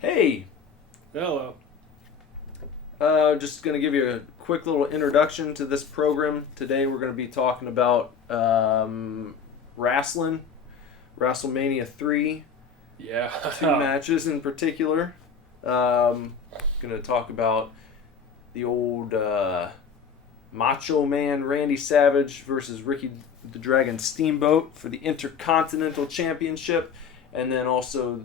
Hey, Hello. just going to give you a quick little introduction to this program. Today we're going to be talking about wrestling, WrestleMania III, Yeah. two matches in particular. Going to talk about the old Macho Man Randy Savage versus Ricky the Dragon Steamboat for the Intercontinental Championship, and then also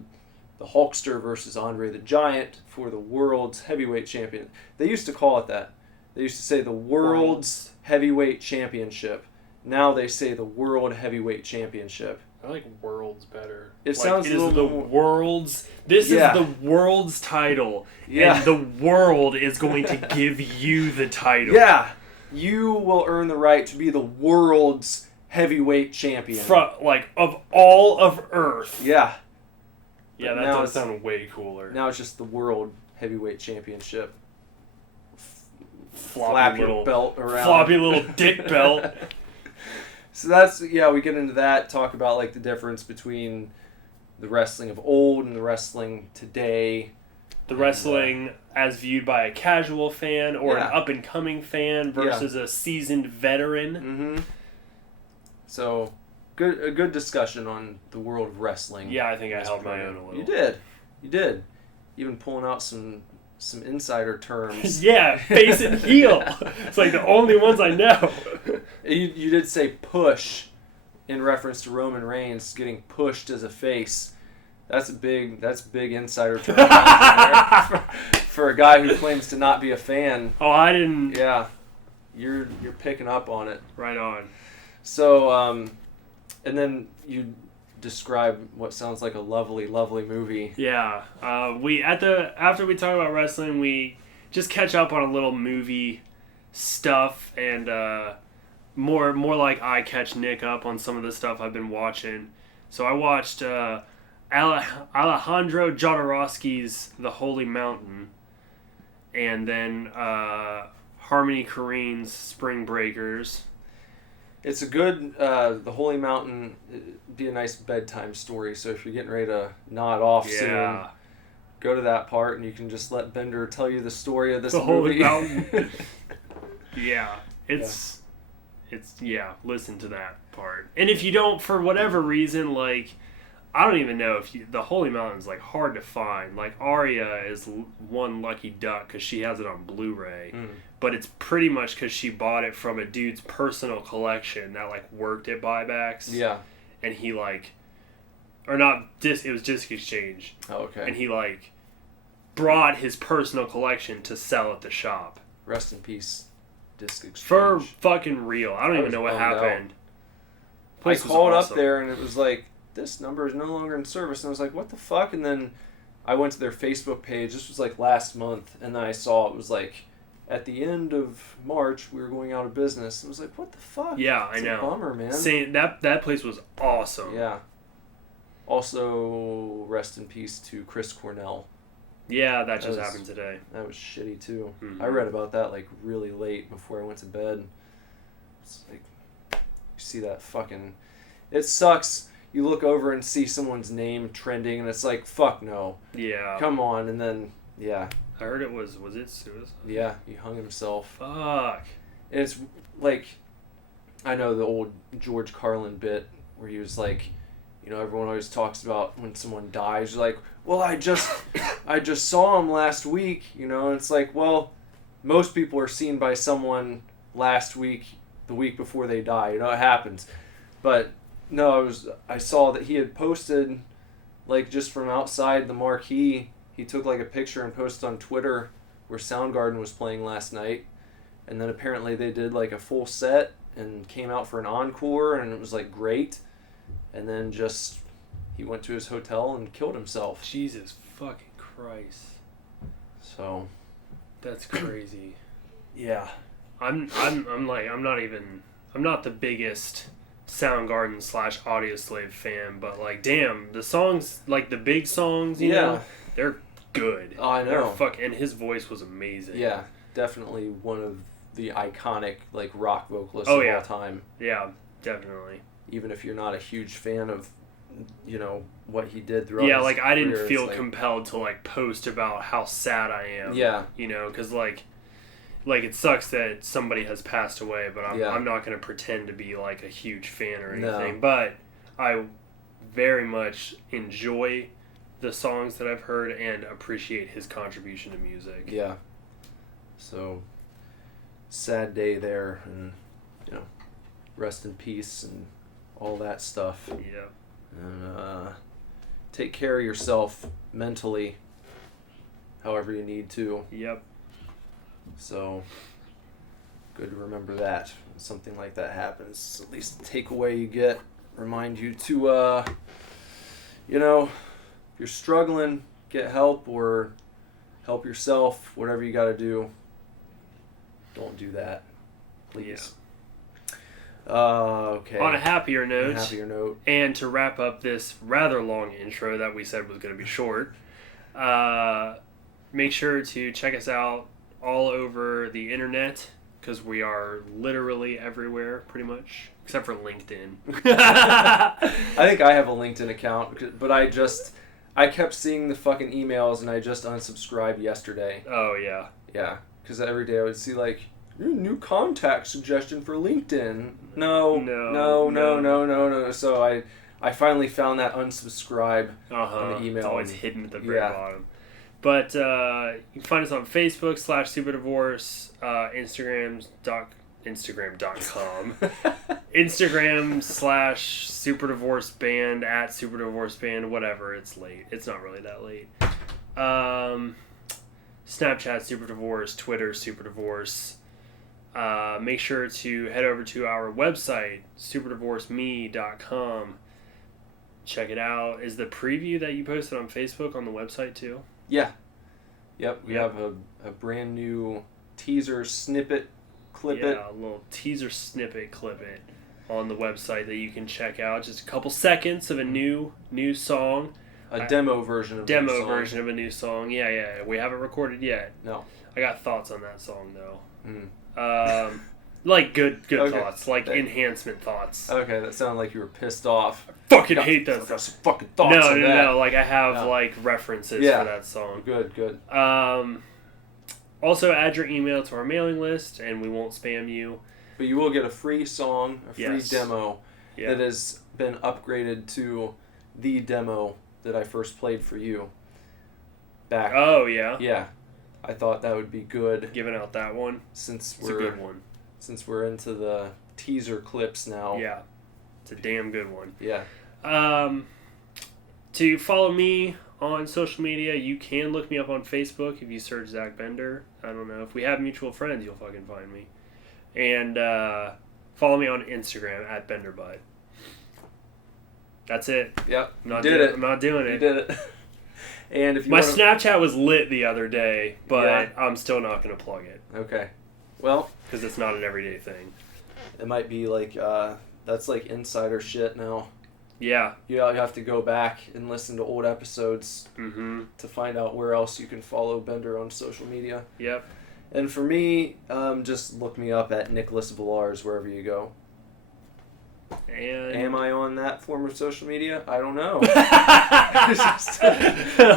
the Hulkster versus Andre the Giant for the World's Heavyweight Champion. They used to call it that. They used to say the World's Heavyweight Championship. Now they say the World Heavyweight Championship. I like worlds better. It sounds a little the more... world's. This is the world's title, and the world is going to give you the title. Yeah, you will earn the right to be the world's heavyweight champion. Of all of Earth. Yeah. Yeah, that does sound way cooler. Now it's just the World Heavyweight Championship. Floppy your belt around. Floppy little dick belt. So that's, we get into that, talk about like the difference between the wrestling of old and the wrestling today. The wrestling as viewed by a casual fan or an up-and-coming fan versus a seasoned veteran. Mm-hmm. So, a good discussion on the world of wrestling. Yeah, I think I held my own a little. You did. Even pulling out some insider terms. Yeah, face and heel. It's like the only ones I know. You did say push in reference to Roman Reigns getting pushed as a face. That's big insider term for a guy who claims to not be a fan. Oh, I didn't. Yeah, you're picking up on it. Right on. So, and then you describe what sounds like a lovely, lovely movie. Yeah, after we talk about wrestling, we just catch up on a little movie stuff and more like I catch Nick up on some of the stuff I've been watching. So I watched Alejandro Jodorowsky's The Holy Mountain, and then Harmony Korine's Spring Breakers. It's a good, The Holy Mountain, it'd be a nice bedtime story, so if you're getting ready to nod off soon, go to that part and you can just let Bender tell you the story of this movie. The Holy Mountain. Listen to that part. And if you don't, for whatever reason, I don't even know if the Holy Mountain's hard to find. Aria is one lucky duck because she has it on Blu-ray, but it's pretty much because she bought it from a dude's personal collection that worked at buybacks. Yeah, and he it was Disc Exchange. Oh, okay. And he brought his personal collection to sell at the shop. Rest in peace, Disc Exchange. For fucking real, I don't even know what happened. I called up there and it was this number is no longer in service. And I was like, what the fuck? And then I went to their Facebook page. This was last month. And then I saw it was at the end of March, we were going out of business. I was like, what the fuck? Yeah, it's I know. A bummer, man. That place was awesome. Yeah. Also, rest in peace to Chris Cornell. Yeah, that just happened today. That was shitty, too. Mm-hmm. I read about that, really late before I went to bed. It's you see that fucking... It sucks. You look over and see someone's name trending, and it's fuck no. Yeah. Come on, and then, yeah. I heard it was it suicide? Yeah, he hung himself. Fuck. And it's I know the old George Carlin bit where he was everyone always talks about when someone dies. You're well, I just saw him last week, and it's well, most people are seen by someone last week, the week before they die. It happens. But no, I saw that he had posted, just from outside the marquee, he took a picture and posted on Twitter where Soundgarden was playing last night, and then apparently they did a full set and came out for an encore, and it was great, and then just he went to his hotel and killed himself. Jesus fucking Christ. So that's crazy. Yeah. I'm not the biggest Soundgarden / Audioslave fan, but damn, the songs, the big songs, you know, they're good. Oh, I know. And his voice was amazing. Yeah, definitely one of the iconic rock vocalists of all time. Yeah, definitely. Even if you're not a huge fan of you know, what he did throughout Yeah, his like, I didn't career. feel It's like, compelled to, like, post about how sad I am. Yeah. You know, because, like, it sucks that somebody has passed away, but I'm not going to pretend to be, like, a huge fan or anything. No. But I very much enjoy the songs that I've heard and appreciate his contribution to music. Yeah. So, sad day there, and, you know, rest in peace and all that stuff. Yeah. And take care of yourself mentally, however you need to. Yep. So, good to remember that when something like that happens. At least the takeaway you get, remind you to, you know, if you're struggling, get help or help yourself, whatever you got to do. Don't do that, please. Yeah. Okay. On a happier note, and to wrap up this rather long intro that we said was going to be short, make sure to check us out all over the internet, because we are literally everywhere, pretty much, except for LinkedIn. I think I have a LinkedIn account, but I kept seeing the fucking emails, and I just unsubscribed yesterday. Oh, yeah. Yeah, because every day I would see, like, new contact suggestion for LinkedIn. No. So I finally found that unsubscribe on the email. It's always hidden at the very bottom. But you can find us on Facebook /SuperDivorce, Instagram.com, Instagram /SuperDivorceBand @SuperDivorceBand, whatever. It's late. It's not really that late. Snapchat SuperDivorce, Twitter SuperDivorce. Make sure to head over to our website, superdivorceme.com. Check it out. Is the preview that you posted on Facebook on the website too? Yeah. Yep. We have a brand new teaser snippet, clip it. Yeah, a little teaser snippet, clip it on the website that you can check out. Just a couple seconds of a new song. A demo version of a new song. Yeah. We haven't recorded yet. No. I got thoughts on that song though. Like good thoughts, like enhancement thoughts. Okay, that sounded like you were pissed off. I fucking hate those. I got some fucking thoughts on that. No. Like I have like references for that song. Good. Also add your email to our mailing list, and we won't spam you. But you will get a free song, a free demo that has been upgraded to the demo that I first played for you. Back. Oh yeah. Yeah. I thought that would be good. Giving out that one. It's a good one. Since we're into the teaser clips now. Yeah. It's a damn good one. Yeah. To follow me on social media, you can look me up on Facebook if you search Zach Bender. I don't know. If we have mutual friends, you'll fucking find me. And follow me on Instagram @BenderButt. That's it. Yep. I'm not doing it. You did it. And if you My Snapchat was lit the other day, but I'm still not going to plug it. Okay. Well, because it's not an everyday thing. It might be like that's like insider shit now. Yeah. You have to go back and listen to old episodes to find out where else you can follow Bender on social media. Yep. And for me, just look me up at Nicholas Villars wherever you go. And am I on that form of social media? I don't know.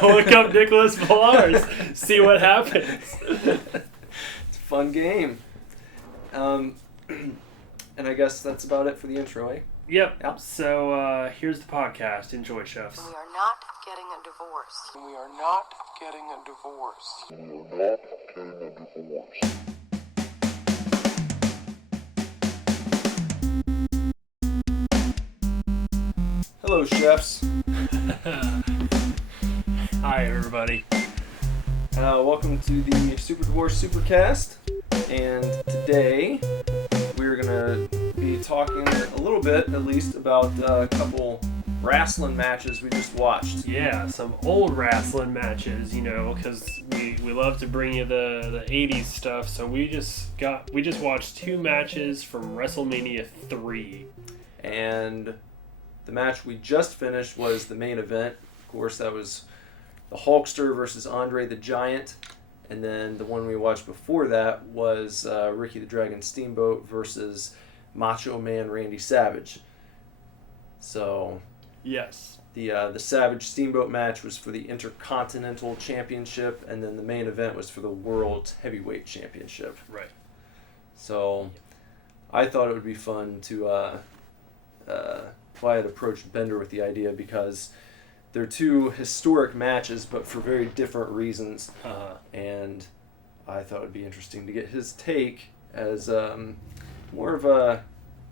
Look up Nicholas Villars. See what happens. It's a fun game. And I guess that's about it for the intro, eh? Yep. So here's the podcast. Enjoy, chefs. We are not getting a divorce. We are not getting a divorce. We are not getting a divorce. Hello, chefs. Hi, everybody. Welcome to the Super Divorce Supercast. And today we're going to be talking a little bit, at least, about a couple wrestling matches we just watched. Yeah, some old wrestling matches, because we love to bring you the 80s stuff. So we just watched two matches from WrestleMania III. And the match we just finished was the main event. Of course, that was the Hulkster versus Andre the Giant. And then the one we watched before that was Ricky the Dragon Steamboat versus Macho Man Randy Savage. So, Yes. The Savage Steamboat match was for the Intercontinental Championship, and then the main event was for the World Heavyweight Championship. Right. So, I thought it would be fun to. I had approached Bender with the idea because they're two historic matches, but for very different reasons. And I thought it would be interesting to get his take as more of a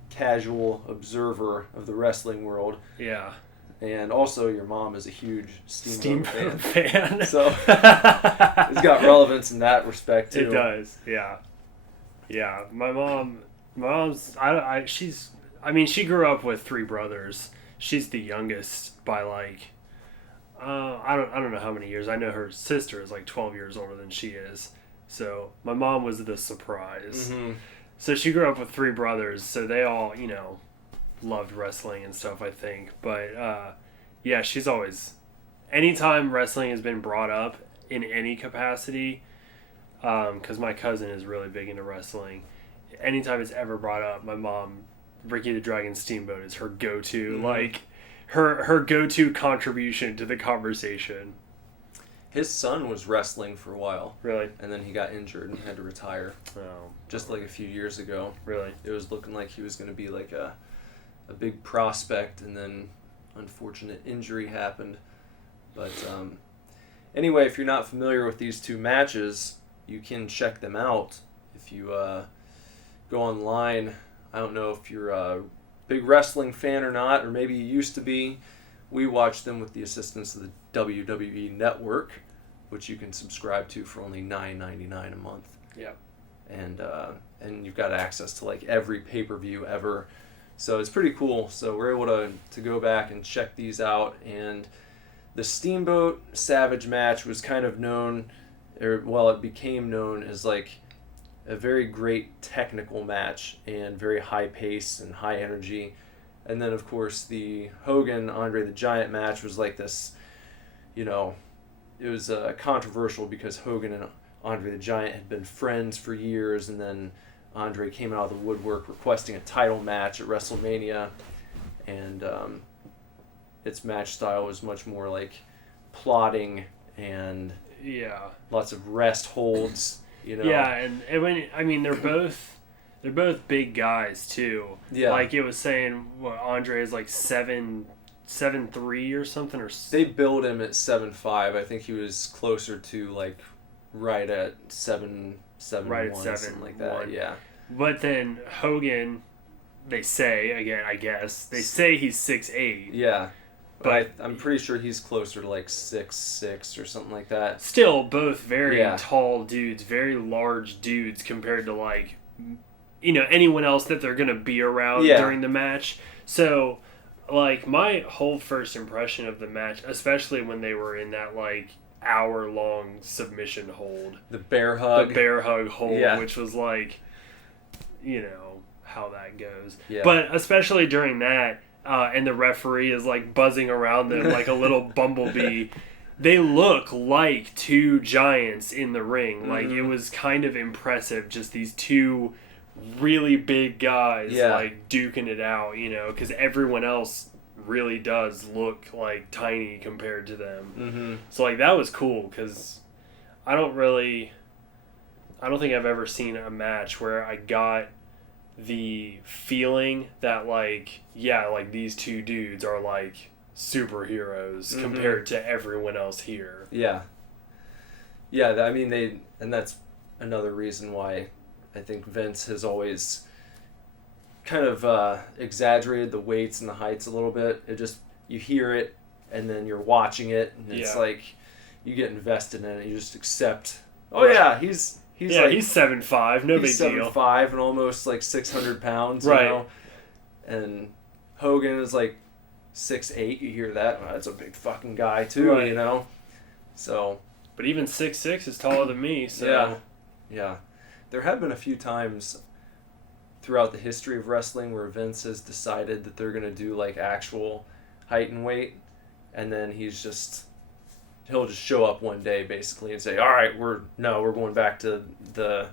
casual observer of the wrestling world. Yeah. And also, your mom is a huhuge Steamboat fan. So, it's got relevance in that respect, too. It does, yeah. Yeah, she grew up with 3 brothers. She's the youngest by I don't know how many years. I know her sister is 12 years older than she is. So my mom was the surprise. Mm-hmm. So she grew up with 3 brothers. So they all, loved wrestling and stuff, I think. But yeah, she's always, anytime wrestling has been brought up in any capacity, because my cousin is really big into wrestling. Anytime it's ever brought up, my mom, Ricky the Dragon Steamboat is her go-to, her go-to contribution to the conversation. His son was wrestling for a while. Really? And then he got injured and had to retire. Oh. Just a few years ago. Really? It was looking like he was going to be a big prospect, and then unfortunate injury happened. But anyway, if you're not familiar with these 2 matches, you can check them out if you go online. I don't know if you're a big wrestling fan or not, or maybe you used to be. We watch them with the assistance of the WWE Network, which you can subscribe to for only $9.99 a month. Yeah. And you've got access to every pay-per-view ever. So it's pretty cool. So we're able to go back and check these out. And the Steamboat Savage match was kind of known, it became known as a very great technical match and very high pace and high energy. And then, of course, the Hogan-Andre the Giant match was this, it was controversial because Hogan and Andre the Giant had been friends for years, and then Andre came out of the woodwork requesting a title match at WrestleMania, and its match style was much more plotting and lots of rest holds. Yeah, and they're both big guys too. Yeah. It was saying Andre is 7'3" or something, or they billed him at 7'5". I think he was closer to right at 7'1", something like that. Yeah. But then Hogan, they say again, I guess they say he's 6'8". Yeah. But I'm pretty sure he's closer to 6'6" or something like that. Still, both very tall dudes, very large dudes compared to anyone else that they're gonna be around during the match. So, my whole first impression of the match, especially when they were in that hour-long submission hold, the bear hug hold, which was how that goes. Yeah. But especially during that. And the referee is buzzing around them like a little bumblebee. They look like 2 giants in the ring. Mm-hmm. It was kind of impressive, just these 2 really big guys duking it out, because everyone else really does look tiny compared to them. Mm-hmm. So that was cool, because I don't think I've ever seen a match where I got the feeling that these 2 dudes are superheroes compared to everyone else here. Yeah, and that's another reason why I think Vince has always kind of exaggerated the weights and the heights a little bit. It just, you hear it and then you're watching it and it's you get invested in it. You just accept, he's 7'5", no big deal. He's 7'5" and almost 600 pounds, right? And Hogan is 6'8". You hear that? Well, that's a big fucking guy too, right. So, but even 6'6" is taller than me. So yeah. There have been a few times throughout the history of wrestling where Vince has decided that they're gonna do actual height and weight, and then he'll just show up one day basically and say, all right, we're going back to the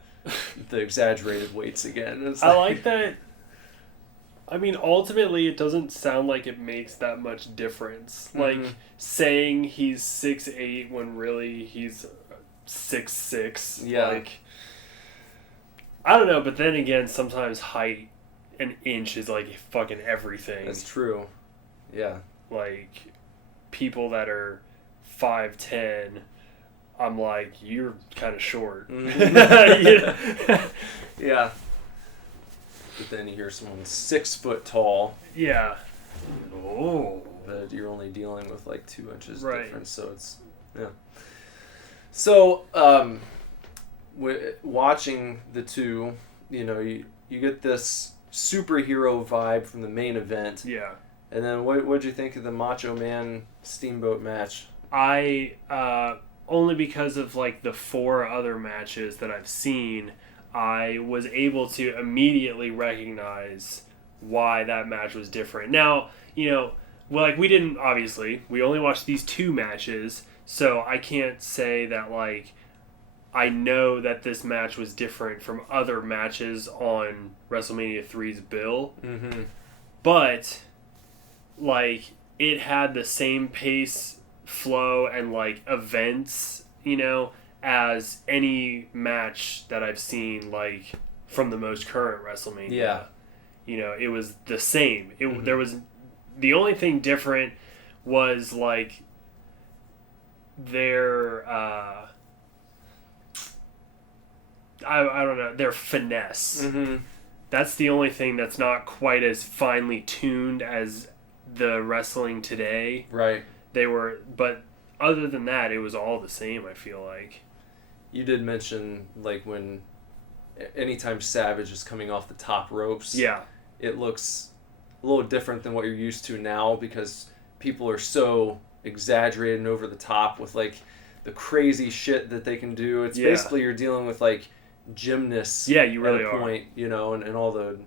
exaggerated weights again. It's I like that. I mean, ultimately, it doesn't sound like it makes that much difference. Like, saying he's 6'8" when really he's 6'6". Yeah. Like, I don't know, but then again, sometimes height, an inch is like fucking everything. That's true. Yeah. Like, people that are 5'10", I'm like, you're kind of short. Yeah. But then you hear someone 6 foot tall. Yeah. Oh. But you're only dealing with like 2 inches Right. difference, so it's So, watching the two, you get this superhero vibe from the main event. Yeah. And then what'd you think of the Macho Man Steamboat match? I only because of like the 4 other matches that I've seen, I was able to immediately recognize why that match was different. Now, like we only watched these 2 matches, so I can't say that like I know that this match was different from other matches on WrestleMania 3's bill. Mm-hmm. But like it had the same pace, flow, and like events, as any match that I've seen like from the most current WrestleMania. Yeah. It was the same. There was the only thing different was like their I don't know, their finesse. Mm-hmm. That's the only thing that's not quite as finely tuned as the wrestling today. Right. But other than that, it was all the same, I feel like. You did mention like anytime Savage is coming off the top ropes. Yeah. It looks a little different than what you're used to now because people are so exaggerated and over the top with like the crazy shit that they can do. It's basically you're dealing with like gymnasts. Yeah, you really at a point, and all the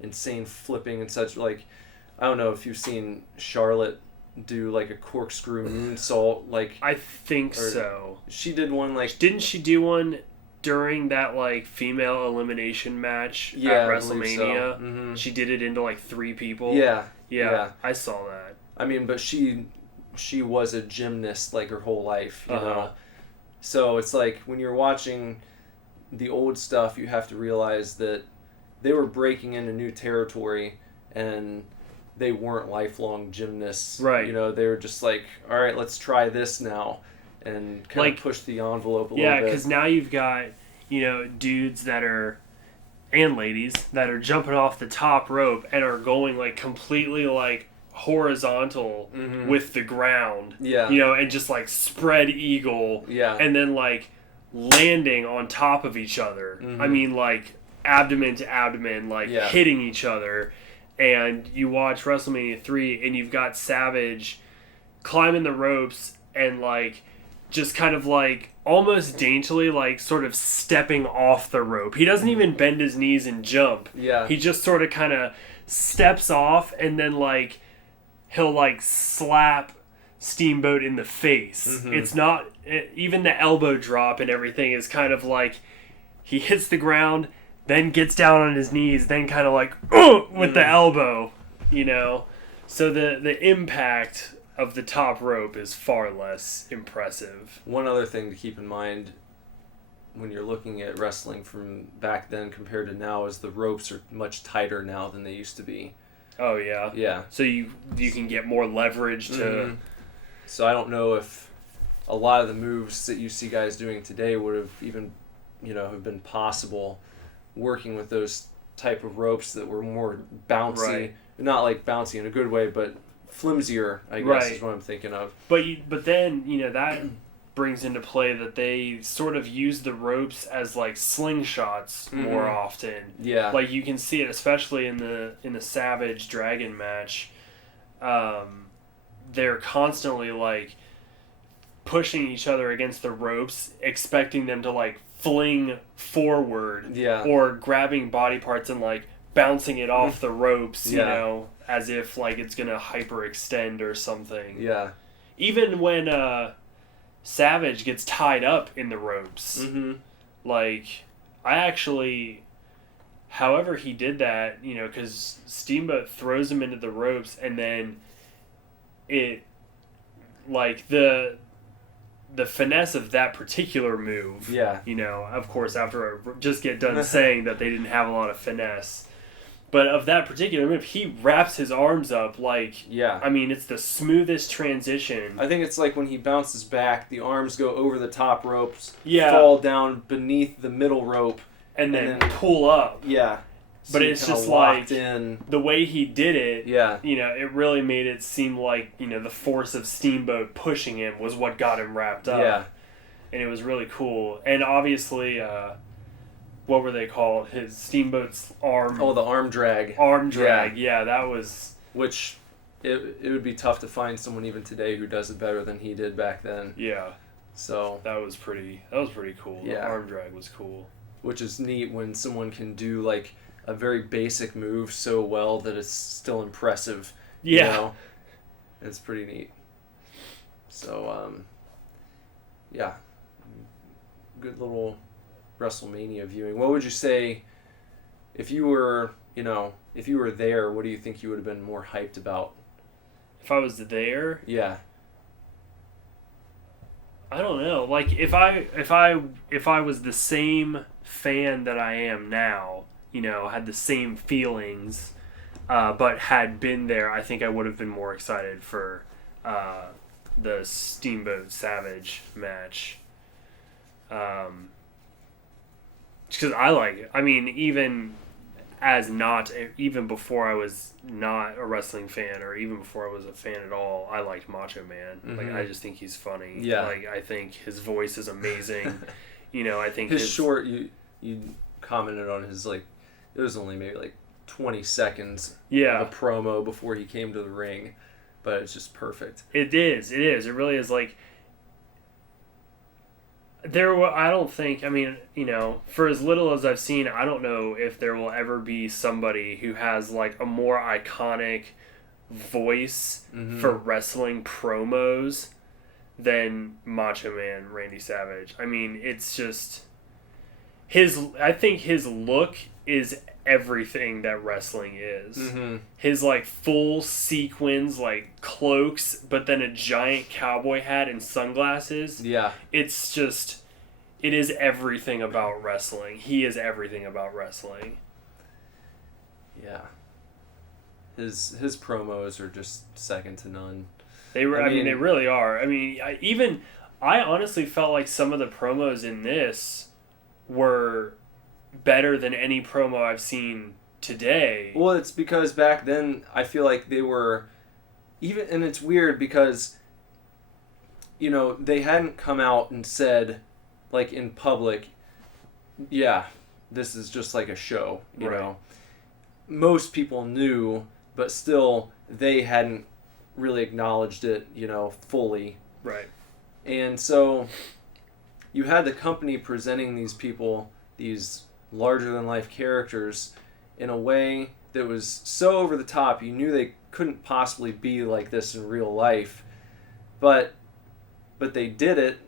insane flipping and such. Like, I don't know if you've seen Charlotte do like a corkscrew moonsault. Like, I think so. She did one like. Didn't she do one during that like female elimination match at WrestleMania? So. Mm-hmm. She did it into like 3 people. Yeah. I saw that. I mean, but she was a gymnast like her whole life, you know. So it's like when you're watching the old stuff, you have to realize that they were breaking into new territory and they weren't lifelong gymnasts. Right. They were just like, all right, let's try this now and kind of push the envelope a little bit. Yeah, because now you've got, dudes that are, and ladies, that are jumping off the top rope and are going like completely like horizontal with the ground. Yeah. And just like spread eagle. Yeah. And then like landing on top of each other. I mean, like abdomen to abdomen, like hitting each other. And you watch WrestleMania 3 and you've got Savage climbing the ropes and like just kind of like almost daintily like sort of stepping off the rope. He doesn't even bend his knees and jump. Yeah. He just sort of kind of steps off and then like he'll like slap Steamboat in the face. It's not even the elbow drop and everything is kind of like he hits the ground, then gets down on his knees, then kind of like with the elbow, So the impact of the top rope is far less impressive. One other thing to keep in mind when you're looking at wrestling from back then compared to now is the ropes are much tighter now than they used to be. Oh yeah. Yeah. So you can get more leverage to. So I don't know if a lot of the moves that you see guys doing today would have even, have been possible working with those type of ropes that were more bouncy. Right. Not like bouncy in a good way, but flimsier, I guess is what I'm thinking of. But then, that brings into play that they sort of use the ropes as like slingshots more often. Yeah. Like you can see it especially in the Savage Dragon match. They're constantly like pushing each other against the ropes, expecting them to like fling forward. Yeah. Or grabbing body parts and like bouncing it off the ropes, as if like it's gonna hyperextend or something. Yeah. Even when Savage gets tied up in the ropes, like I actually however he did that, you know, because Steamboat throws him into the ropes, and then it, like, the finesse of that particular move, Yeah. you know, of course, after I just get done saying that they didn't have a lot of finesse, but of that particular move, he wraps his arms up like, Yeah. I mean, it's the smoothest transition. I think it's like when he bounces back, the arms go over the top ropes, Yeah. fall down beneath the middle rope, and then pull up. Yeah. But So it's kinda just locked like in. the way he did it. Yeah. You know, it really made it seem like, you know, the force of Steamboat pushing him was what got him wrapped up. Yeah. And it was really cool. And obviously, what were they called? His Steamboat's arm. Oh, the arm drag. Arm drag. Yeah, that was. Which, it would be tough to find someone even today who does it better than he did back then. Yeah. So. That was pretty cool. Yeah. The arm drag was cool. Which is neat when someone can do like a very basic move so well that it's still impressive. Yeah. You know? It's pretty neat. So, yeah. Good little WrestleMania viewing. What would you say if you were there, what do you think you would have been more hyped about? If I was there, Yeah. I don't know. Like if I was the same fan that I am now, you know, had the same feelings, but had been there, I think I would have been more excited for the Steamboat Savage match. Because I mean, even before I was not a wrestling fan, or even before I was a fan at all, I liked Macho Man. Mm-hmm. Like, I just think he's funny. Yeah. Like, I think his voice is amazing. You know, I think his short, you commented on his, like, it was only maybe like 20 seconds yeah. of a promo before he came to the ring, but it's just perfect. It is. It really is. Like, I don't think, I mean, you know, for as little as I've seen, I don't know if there will ever be somebody who has, like, a more iconic voice Mm-hmm. for wrestling promos than Macho Man Randy Savage. I mean, it's just I think his look is everything that wrestling is. Mm-hmm. His, like, full sequins, like, cloaks, but then a giant cowboy hat and sunglasses. Yeah. It's just, it is everything about wrestling. He is everything about wrestling. Yeah. His promos are just second to none. They were. I mean, they really are. I mean, I honestly felt like some of the promos in this were better than any promo I've seen today. Well, it's because back then I feel like they were even, and it's weird because, you know, they hadn't come out and said, like, in public, yeah, this is just like a show, you Right. know. Most people knew, but still they hadn't really acknowledged it, you know, fully. Right. And so you had the company presenting these people, these larger-than-life characters, in a way that was so over the top, you knew they couldn't possibly be like this in real life. But they did it,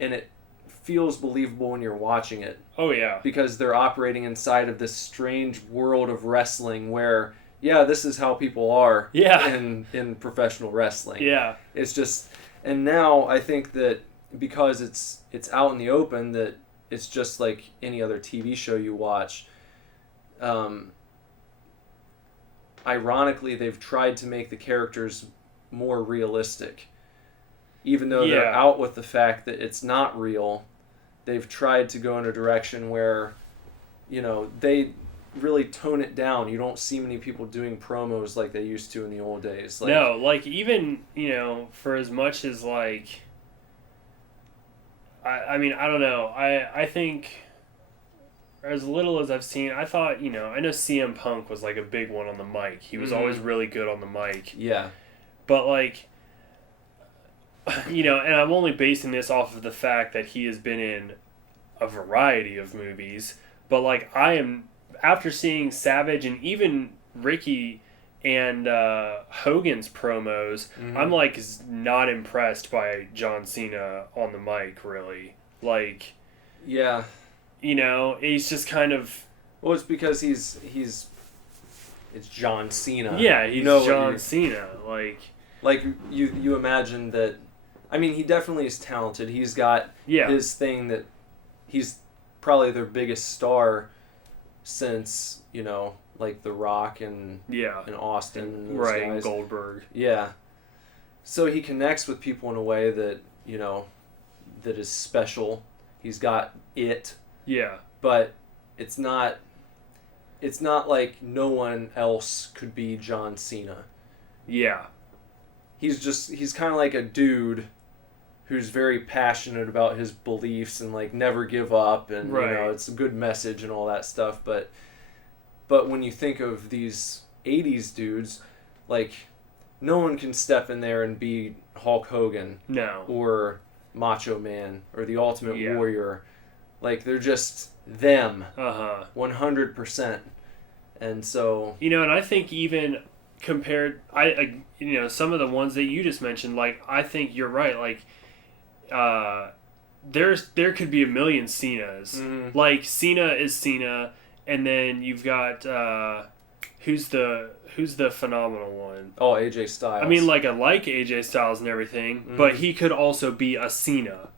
and it feels believable when you're watching it. Oh, yeah. Because they're operating inside of this strange world of wrestling where, yeah, this is how people are Yeah. in professional wrestling. Yeah. It's just, and now I think that because it's out in the open, that it's just like any other TV show you watch. Ironically, they've tried to make the characters more realistic. Even though they're Yeah. out with the fact that it's not real, they've tried to go in a direction where, you know, they really tone it down. You don't see many people doing promos like they used to in the old days. Like, No, like, even, you know, for as much as, like, I mean, I don't know. I think, as little as I've seen, I thought, you know, I know CM Punk was, like, a big one on the mic. He was always really good on the mic. Yeah. But, like, you know, and I'm only basing this off of the fact that he has been in a variety of movies. But, like, after seeing Savage and even Ricky and Hogan's promos, I'm, like, not impressed by John Cena on the mic, really. Like, Yeah. you know, he's just kind of... Well, it's because it's John Cena. Yeah, he's John Cena. Like you imagine that. I mean, he definitely is talented. He's got his thing that he's probably their biggest star since, like The Rock and Austin and those guys. And Goldberg. Yeah. So he connects with people in a way that, that is special. He's got it. Yeah. But it's not like no one else could be John Cena. Yeah. He's kind of like a dude who's very passionate about his beliefs and like never give up, and it's a good message and all that stuff, but when you think of these 80s dudes, like no one can step in there and be Hulk Hogan or Macho Man or the Ultimate Warrior. Like they're just them 100%. And so and I think even compared some of the ones that you just mentioned, like I think you're right, like there could be a million Cenas. Mm-hmm. Like Cena is Cena, and then you've got who's the phenomenal one? Oh, AJ Styles. I mean, like AJ Styles and everything, but he could also be a Cena.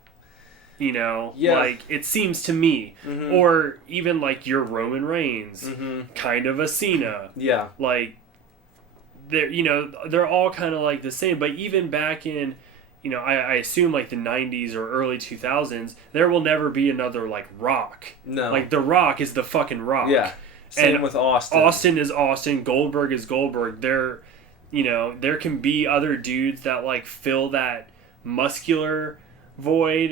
Like it seems to me, or even like your Roman Reigns, kind of a Cena. Yeah, like they're all kind of like the same, but even back in. I assume like the 90s or early 2000s, there will never be another like Rock. No. Like The Rock is the fucking Rock. Yeah. Same with Austin. Austin is Austin. Goldberg is Goldberg. There can be other dudes that like fill that muscular void.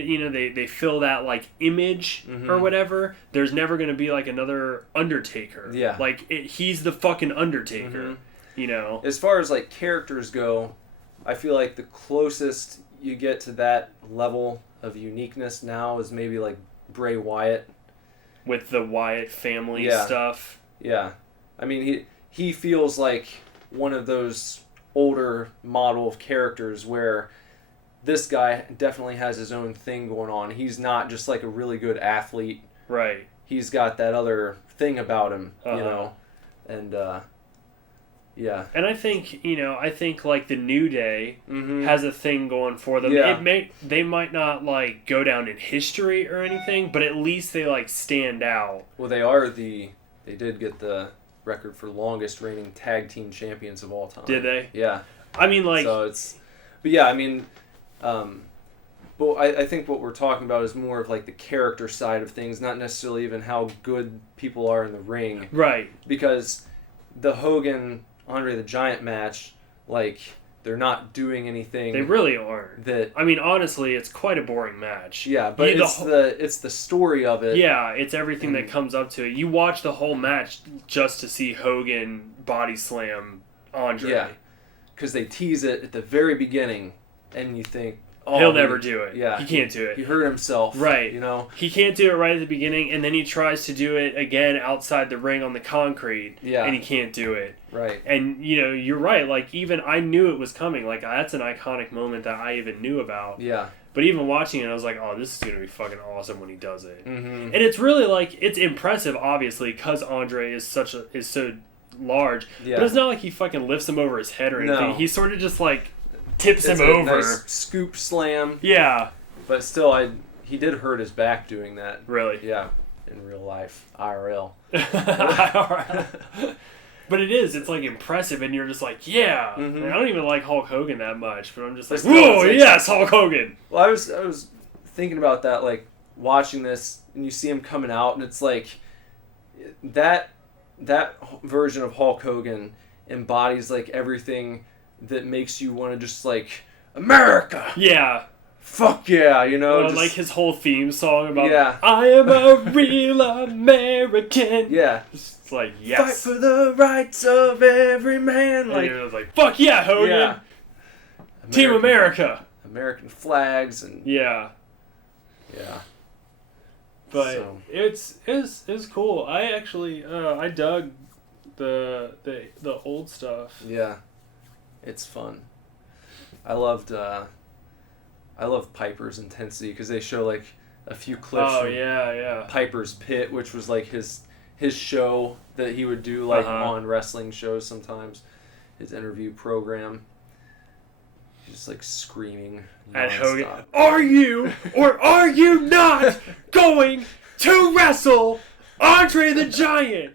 They fill that like image or whatever. There's never going to be like another Undertaker. Yeah. Like he's the fucking Undertaker. As far as like characters go, I feel like the closest you get to that level of uniqueness now is maybe like Bray Wyatt. With the Wyatt family stuff. Yeah. I mean, he feels like one of those older model of characters where this guy definitely has his own thing going on. He's not just like a really good athlete. Right. He's got that other thing about him, and yeah. And I think, like the New Day has a thing going for them. Yeah. They might not like go down in history or anything, but at least they like stand out. Well, they did get the record for longest reigning tag team champions of all time. Did they? Yeah. I mean, like, but yeah, I mean, but I think what we're talking about is more of like the character side of things, not necessarily even how good people are in the ring. Right. Because the Hogan Andre the Giant match, like, they're not doing anything. They really aren't. I mean, honestly, it's quite a boring match. Yeah, but it's the story of it. Yeah, it's everything that comes up to it. You watch the whole match just to see Hogan body slam Andre. Yeah, because they tease it at the very beginning, and you think, he'll never do it. Yeah, he can't do it. He hurt himself. Right. He can't do it right at the beginning, and then he tries to do it again outside the ring on the concrete. Yeah. And he can't do it. Right. And you're right. Like even I knew it was coming. Like that's an iconic moment that I even knew about. Yeah. But even watching it, I was like, oh, this is gonna be fucking awesome when he does it. Mm-hmm. And it's really like it's impressive, obviously, because Andre is so large. Yeah. But it's not like he fucking lifts him over his head or anything. No. He sort of just like tips him over. Nice scoop slam. Yeah. But still, he did hurt his back doing that. Really? Yeah. In real life. IRL. But it's like impressive, and you're just like, yeah. Mm-hmm. I don't even like Hulk Hogan that much, but I'm just like, whoa, yes, Hulk Hogan. Well, I was thinking about that, like watching this, and you see him coming out, and it's like that version of Hulk Hogan embodies like everything that makes you want to just like America. Yeah. Fuck yeah, just, like his whole theme song about I am a real American. Yeah. It's like, yes. Fight for the rights of every man. Like, and it was like, fuck yeah, Hogan. Yeah. Team America. American flags and yeah. But it's cool. I actually I dug the old stuff. Yeah. It's fun. I love Piper's intensity because they show like a few clips. Oh yeah. Piper's pit, which was like his his show that he would do like Uh-huh. on wrestling shows sometimes, his interview program. Just like screaming At nonstop. Hogan, are you or are you not going to wrestle Andre the Giant?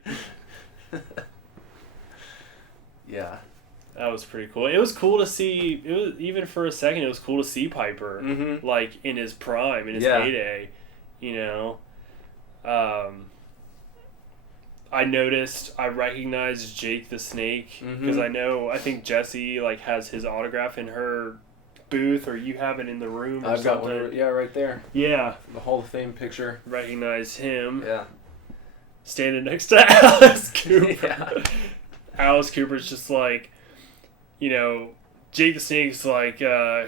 Yeah. That was pretty cool. It was cool to see. It was even for a second. It was cool to see Piper Mm-hmm. like in his prime, in his Yeah. heyday. You know, I noticed. I recognized Jake the Snake because I think Jesse like has his autograph in her booth, or you have it in the room. Or I've got something. one. Yeah, right there. Yeah, The Hall of Fame picture. recognized him Yeah. standing next to Alice Cooper. Yeah. Alice Cooper's just like, you know, Jake the Snake's like,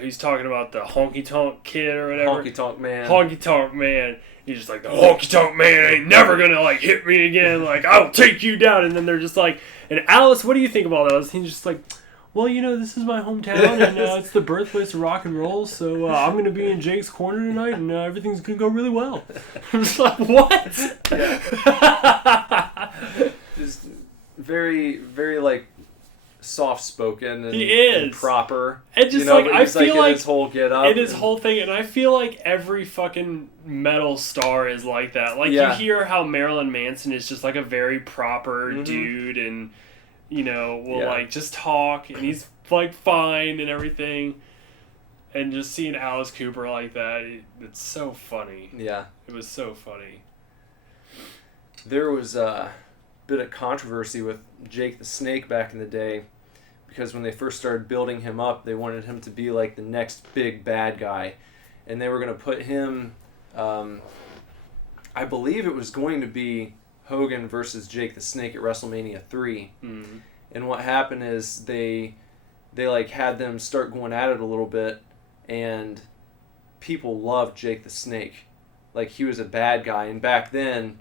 he's talking about the honky tonk kid or whatever. Honky Tonk Man. Honky tonk man. He's just like, the honky tonk man ain't never gonna like hit me again. Like, I'll take you down. And then they're just like, and Alice, what do you think of all that? He's just like, well, you know, this is my hometown and it's the birthplace of rock and roll. So I'm gonna be in Jake's corner tonight and everything's gonna go really well. I'm just like, what? Just very, very like soft spoken and, He is. and proper. And just you know, like but I he's, feel in like his whole get up. it is whole thing, and I feel like every fucking metal star is like that. Like Yeah. you hear how Marilyn Manson is just like a very proper Mhm. dude, and you know will Yeah. like just talk, and he's like fine and everything. And just seeing Alice Cooper like that, it's so funny. Yeah. It was so funny. There was a bit of controversy with Jake the Snake back in the day because when they first started building him up, they wanted him to be like the next big bad guy. And they were going to put him, I believe it was going to be Hogan versus Jake the Snake at WrestleMania III. Mm. And what happened is they like had them start going at it a little bit, and people loved Jake the Snake. Like, he was a bad guy, and back then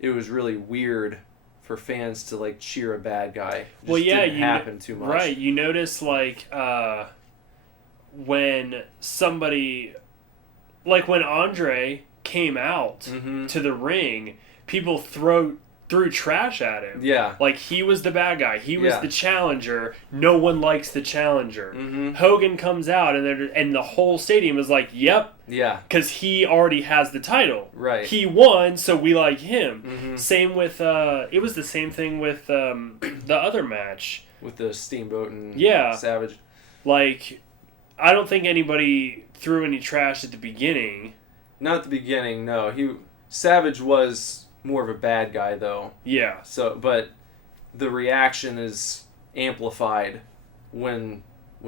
it was really weird for fans to like cheer a bad guy. It just Well, yeah, didn't happen too much. Right, you notice like when somebody, like when Andre came out Mm-hmm. to the ring, people threw trash at him. Yeah. Like he was the bad guy. He was Yeah. the challenger. No one likes the challenger. Mm-hmm. Hogan comes out and the whole stadium is like, "Yep," Yeah. because he already has the title. Right. He won, so we like him. Mm-hmm. Same with it was the same thing with the other match. With the Steamboat and Yeah. Savage. Like, I don't think anybody threw any trash at the beginning. Not at the beginning, no. Savage was more of a bad guy though. Yeah. So, but the reaction is amplified when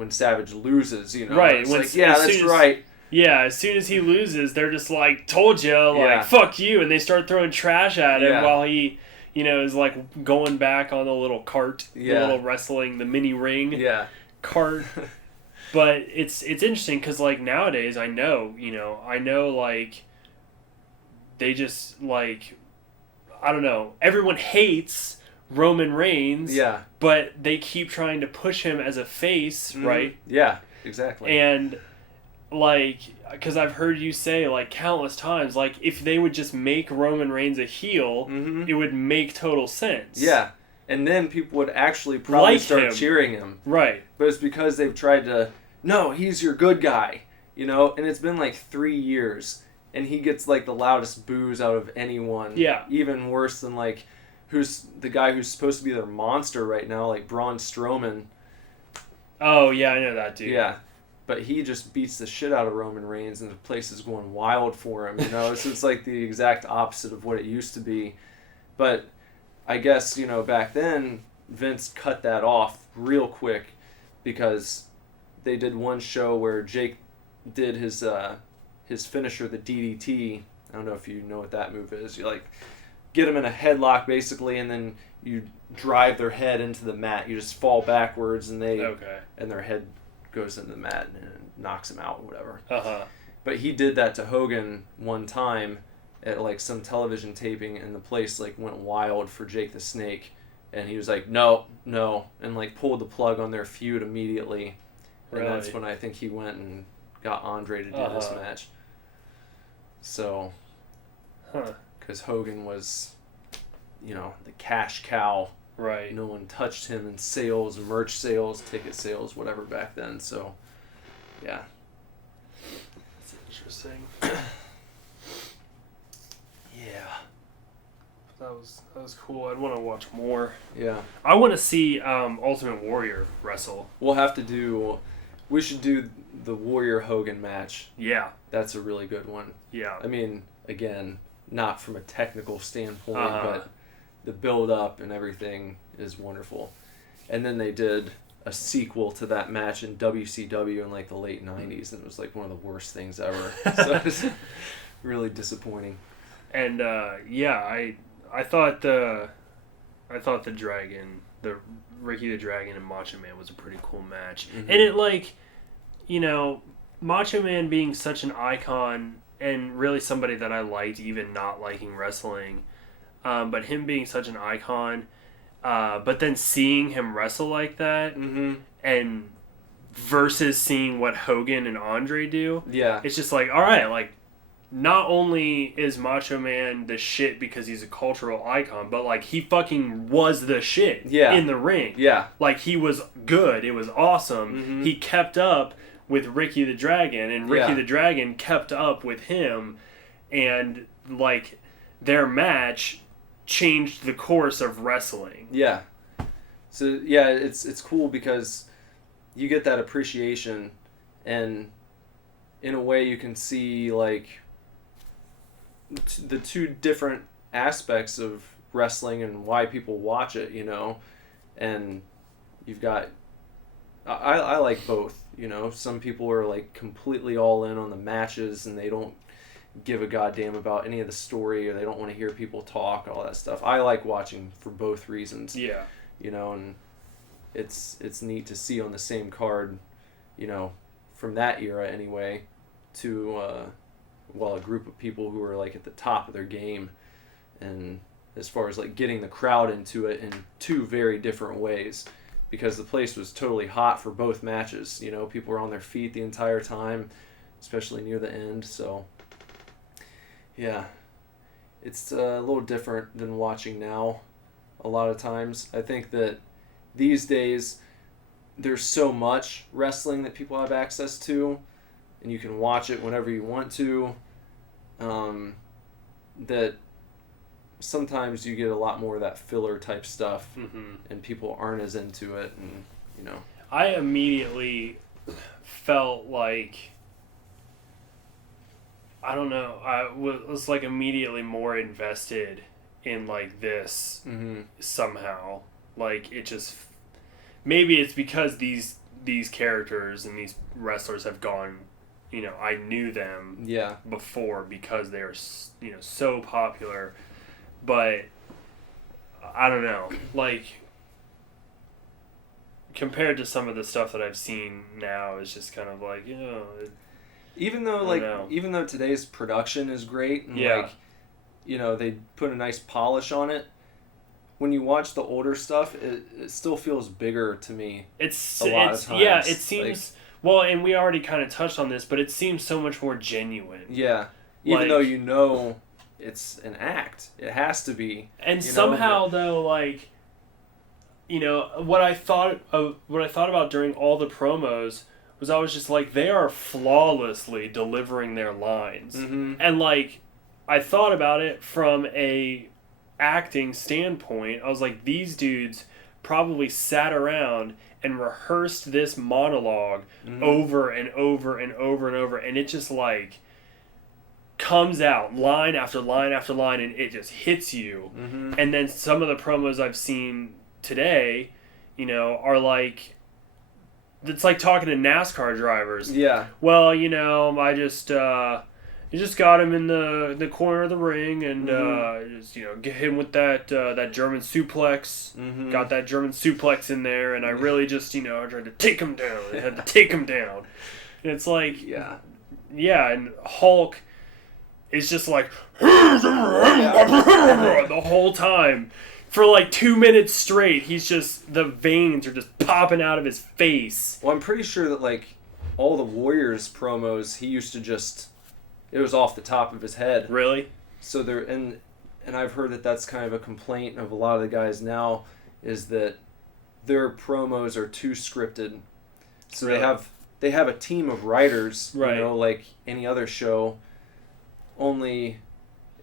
Savage loses, you know. Right, It's when- like, yeah, as that's soon as- right. Yeah, as soon as he loses, they're just like, "Told you," like, Yeah. "Fuck you," and they start throwing trash at him Yeah. while he, you know, is like going back on the little cart, Yeah. the little wrestling, the mini ring Yeah. cart. But it's interesting because like nowadays, I know like they just like, I don't know, everyone hates Roman Reigns, Yeah. but they keep trying to push him as a face, Mhm. right? Yeah, exactly. And like, because I've heard you say like countless times, like if they would just make Roman Reigns a heel, Mm-hmm. it would make total sense. Yeah. And then people would actually probably Like start him. cheering him. Right. But it's because they've tried to, no, he's your good guy, you know? And it's been like 3 years, and he gets like the loudest boos out of anyone. Yeah. Even worse than like, who's the guy who's supposed to be their monster right now, like Braun Strowman. Oh yeah, I know that dude. Yeah. But he just beats the shit out of Roman Reigns, and the place is going wild for him, you know? So it's like the exact opposite of what it used to be. But I guess, you know, back then, Vince cut that off real quick because they did one show where Jake did his finisher, the DDT. I don't know if you know what that move is. You, like, get him in a headlock, basically, and then you drive their head into the mat. You just fall backwards, and Okay. and their head goes into the mat and knocks him out or whatever. Uh-huh. But he did that to Hogan one time at like some television taping, and the place like went wild for Jake the Snake, and he was like, no, and like pulled the plug on their feud immediately. And that's Really? when I think he went and got Andre to do this Uh-huh. match. So, Huh. because Hogan was the cash cow. Right. No one touched him in sales, merch sales, ticket sales, whatever back then. So, yeah. That's interesting. Yeah. That was cool. I'd want to watch more. Yeah. I want to see Ultimate Warrior wrestle. We should do the Warrior Hogan match. Yeah. That's a really good one. Yeah. I mean, again, not from a technical standpoint, but the build up and everything is wonderful. And then they did a sequel to that match in WCW in like the late 90s, and it was like one of the worst things ever. So it was really disappointing. And I thought the Dragon, the Ricky the Dragon and Macho Man was a pretty cool match. Mm-hmm. And it Macho Man being such an icon and really somebody that I liked, even not liking wrestling, but him being such an icon, but then seeing him wrestle like that, and versus seeing what Hogan and Andre do, it's just like, all right, like, not only is Macho Man the shit because he's a cultural icon, but like he fucking was the shit in the ring. Yeah. Like he was good. It was awesome. Mm-hmm. He kept up with Ricky the Dragon, and Ricky the Dragon kept up with him, and like their match changed the course of wrestling. Yeah. So yeah, it's cool because you get that appreciation, and in a way you can see like the two different aspects of wrestling and why people watch it, and you've got I like both, some people are like completely all in on the matches and they don't give a goddamn about any of the story, or they don't want to hear people talk, all that stuff. I like watching for both reasons. Yeah. And it's neat to see on the same card, from that era anyway, to a group of people who are like at the top of their game, and as far as like getting the crowd into it in two very different ways, because the place was totally hot for both matches. People were on their feet the entire time, especially near the end. So yeah, it's a little different than watching now a lot of times. I think that these days there's so much wrestling that people have access to, and you can watch it whenever you want to, that sometimes you get a lot more of that filler type stuff, and people aren't as into it, and I immediately felt like, I don't know, I was like immediately more invested in like this somehow. Like it just, maybe it's because these characters and these wrestlers have gone, I knew them before because they're so popular, but I don't know, like compared to some of the stuff that I've seen now, it's just kind of like, even though today's production is great and they put a nice polish on it, when you watch the older stuff, it still feels bigger to me. It's a lot of times. Yeah, it seems well, and we already kind of touched on this, but it seems so much more genuine. Yeah, even though it's an act, it has to be. And somehow though, like, what I thought about during all the promos was I was just like, they are flawlessly delivering their lines, and like I thought about it from a acting standpoint. I was like, these dudes probably sat around and rehearsed this monologue over and over and over and over, and it just like comes out line after line after line, and it just hits you. And then some of the promos I've seen today, are like, it's like talking to NASCAR drivers. Yeah. Well, I just got him in the corner of the ring, and just get him with that German suplex. Got that German suplex in there, and I really just I tried to take him down. I had to take him down, and it's like and Hulk is just like the whole time. For like 2 minutes straight, he's just, the veins are just popping out of his face. Well, I'm pretty sure that like all the Warriors promos, he used to just, it was off the top of his head. Really? So there, and and I've heard that that's kind of a complaint of a lot of the guys now, is that their promos are too scripted. So Really? they have a team of writers, Right. you know, like any other show, only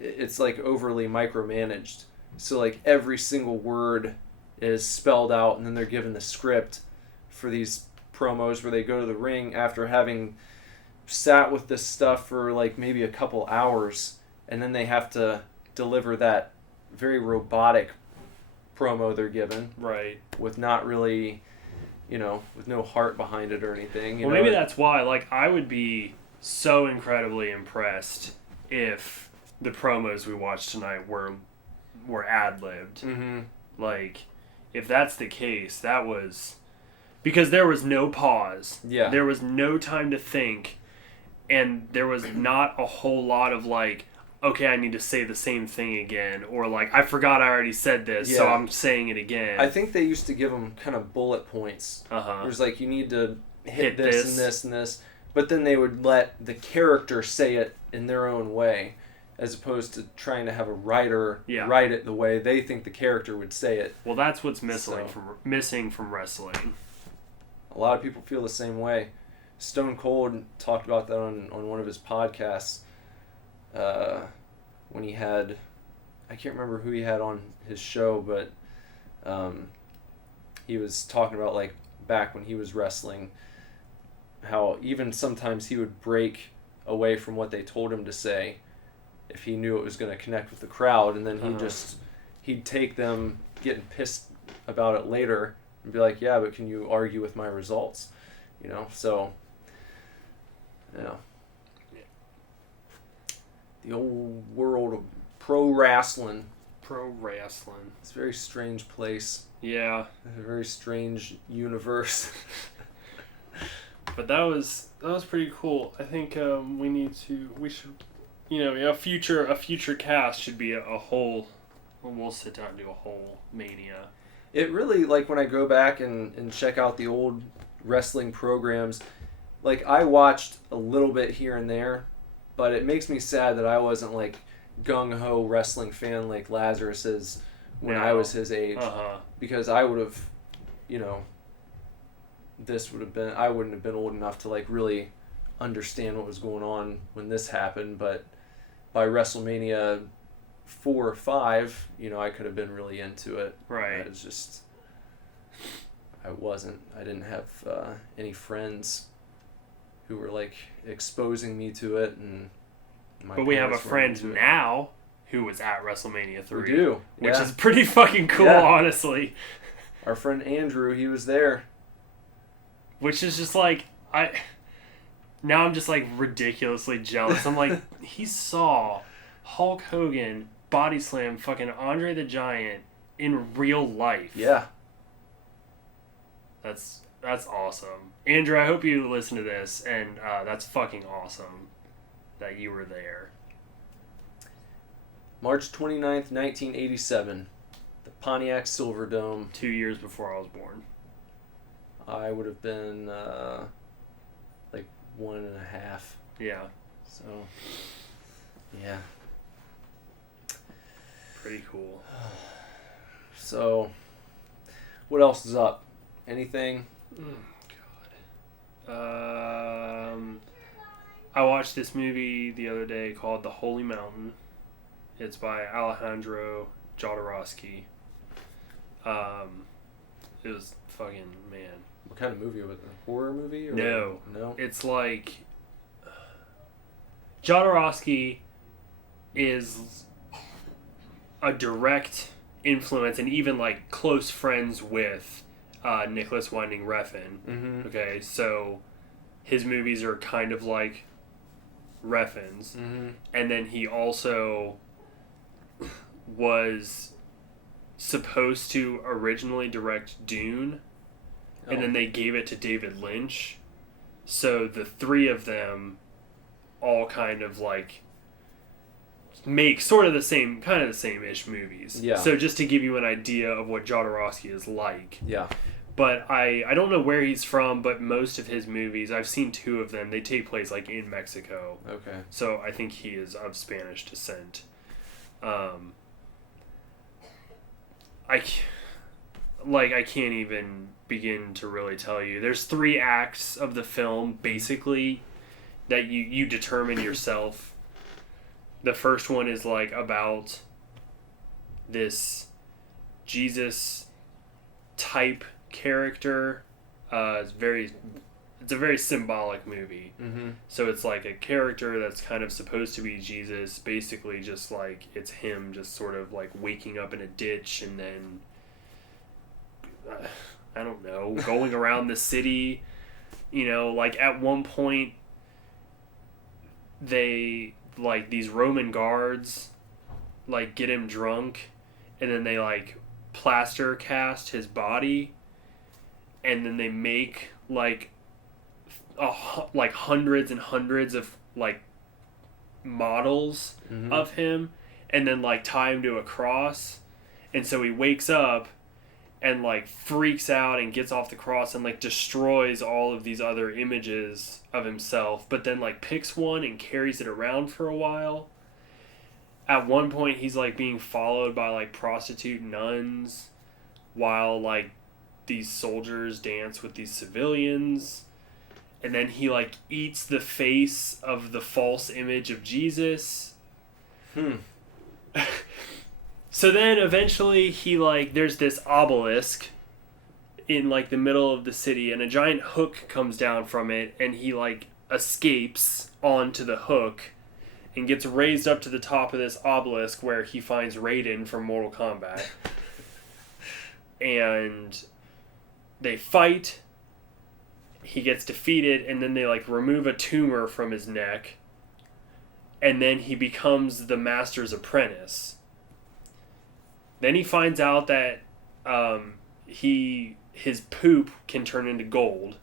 it's like overly micromanaged. So like every single word is spelled out, and then they're given the script for these promos where they go to the ring after having sat with this stuff for like maybe a couple hours, and then they have to deliver that very robotic promo they're given, Right. with not really, you know, with no heart behind it or anything. You Well, know? maybe that's why. Like, I would be so incredibly impressed if the promos we watched tonight were ad-libbed. Mm-hmm. Like, if that's the case, that was... Because there was no pause. Yeah. There was no time to think. And there was not a whole lot of, like, okay, I need to say the same thing again. Or, like, I forgot I already said this, so Yeah. I'm saying it again. I think they used to give them kind of bullet points. Uh-huh. It was like, you need to Hit hit this this. and this and this. But then they would let the character say it in their own way, as opposed to trying to have a writer Yeah. write it the way they think the character would say it. Well, that's what's So- missing from wrestling. A lot of people feel the same way. Stone Cold talked about that on one of his podcasts when he had, I can't remember who he had on his show, but he was talking about, like, back when he was wrestling, how even sometimes he would break away from what they told him to say if he knew it was going to connect with the crowd, and then he'd take them getting pissed about it later and be like, yeah, but can you argue with my results? You know, so, you know. The old world of pro wrestling. Pro wrestling. It's a very strange place. Yeah. It's a very strange universe. But that was pretty cool. I think we should, you know, a future cast should be a whole. We'll sit down and do a whole Mania. It really, like, when I go back and check out the old wrestling programs, like, I watched a little bit here and there, but it makes me sad that I wasn't, like, gung-ho wrestling fan like Lazarus is when I was his age. Because I would have, you know, I wouldn't have been old enough to, like, really understand what was going on when this happened, but by WrestleMania 4 or 5, you know, I could have been really into it. Right. It's just, I didn't have any friends who were, like, exposing me to it, and but we have a parents weren't friend into it. now who was at WrestleMania 3. We do, Which yeah. is pretty fucking cool, Yeah. honestly. Our friend Andrew, he was there. Which is just like, now I'm just like ridiculously jealous. I'm like, he saw Hulk Hogan body slam fucking Andre the Giant in real life. Yeah. That's awesome. Andrew, I hope you listen to this, and that's fucking awesome that you were there. March 29th, 1987. The Pontiac Silverdome. 2 years before I was born. I would have been, like, 1.5. Yeah. So, yeah. Pretty cool. So, what else is up? Anything? I watched this movie the other day called The Holy Mountain. It's by Alejandro Jodorowsky. It was fucking, man. What kind of movie was it? A horror movie? Or No. No? It's like... Jodorowsky is a direct influence and even, like, close friends with Nicholas Winding Refn. Mm-hmm. Okay, so his movies are kind of like Refn's. Mm-hmm. And then he also was supposed to originally direct Dune, and then they gave it to David Lynch. So the three of them all kind of like make sort of the same, kind of the same-ish movies. Yeah. So just to give you an idea of what Jodorowsky is like. Yeah. But I don't know where he's from, but most of his movies, I've seen 2 of them, they take place like in Mexico. Okay. So I think he is of Spanish descent. I can't even begin to really tell you. There's 3 acts of the film, basically, that you determine yourself. The first one is, like, about this Jesus-type character. It's a very symbolic movie. Mm-hmm. So it's, like, a character that's kind of supposed to be Jesus, basically just, like, it's him just sort of, like, waking up in a ditch and then... I don't know, going around the city, you know, like at one point they, like, these Roman guards, like, get him drunk and then they, like, plaster cast his body and then they make, like, hundreds and hundreds of, like, models of him and then, like, tie him to a cross, and so he wakes up and, like, freaks out and gets off the cross and, like, destroys all of these other images of himself, but then, like, picks one and carries it around for a while. At one point, he's, like, being followed by, like, prostitute nuns while, like, these soldiers dance with these civilians. And then he, like, eats the face of the false image of Jesus. So then eventually he, like, there's this obelisk in, like, the middle of the city, and a giant hook comes down from it, and he, like, escapes onto the hook and gets raised up to the top of this obelisk where he finds Raiden from Mortal Kombat. And they fight, he gets defeated, and then they, like, remove a tumor from his neck, and then he becomes the master's apprentice. Then he finds out that his poop can turn into gold.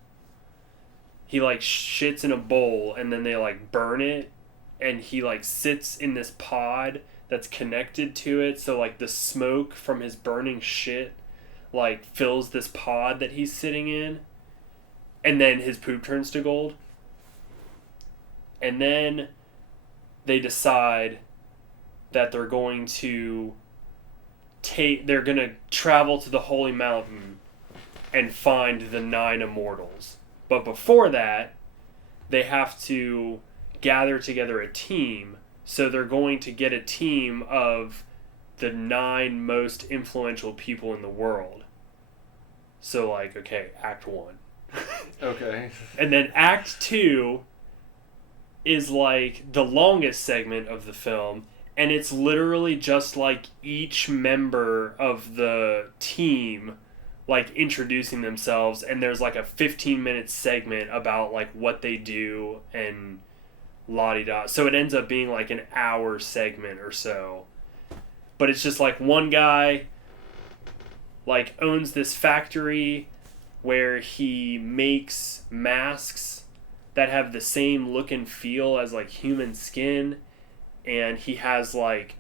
He, like, shits in a bowl and then they, like, burn it, and he, like, sits in this pod that's connected to it, so, like, the smoke from his burning shit, like, fills this pod that he's sitting in, and then his poop turns to gold. And then they decide that they're going to travel to the Holy Mountain and find the 9 immortals. But before that, they have to gather together a team. So they're going to get a team of the 9 most influential people in the world. So, like, okay, Act 1. Okay. And then Act 2 is, like, the longest segment of the film, and it's literally just, like, each member of the team, like, introducing themselves, and there's, like, a 15-minute segment about, like, what they do and la-di-da. So it ends up being, like, an hour segment or so. But it's just, like, one guy, like, owns this factory where he makes masks that have the same look and feel as, like, human skin, and he has, like,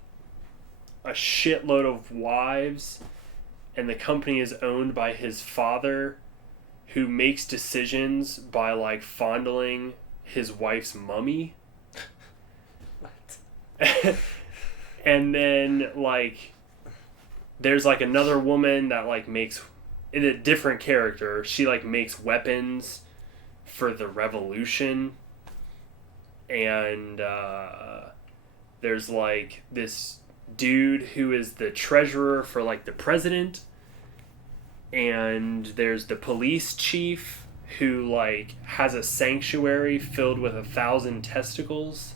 a shitload of wives, and the company is owned by his father, who makes decisions by, like, fondling his wife's mummy. What? And then, like, there's, like, another woman that, like, makes, in a different character, she, like, makes weapons for the revolution. And there's, like, this dude who is the treasurer for, like, the president. And there's the police chief who, like, has a sanctuary filled with 1,000 testicles.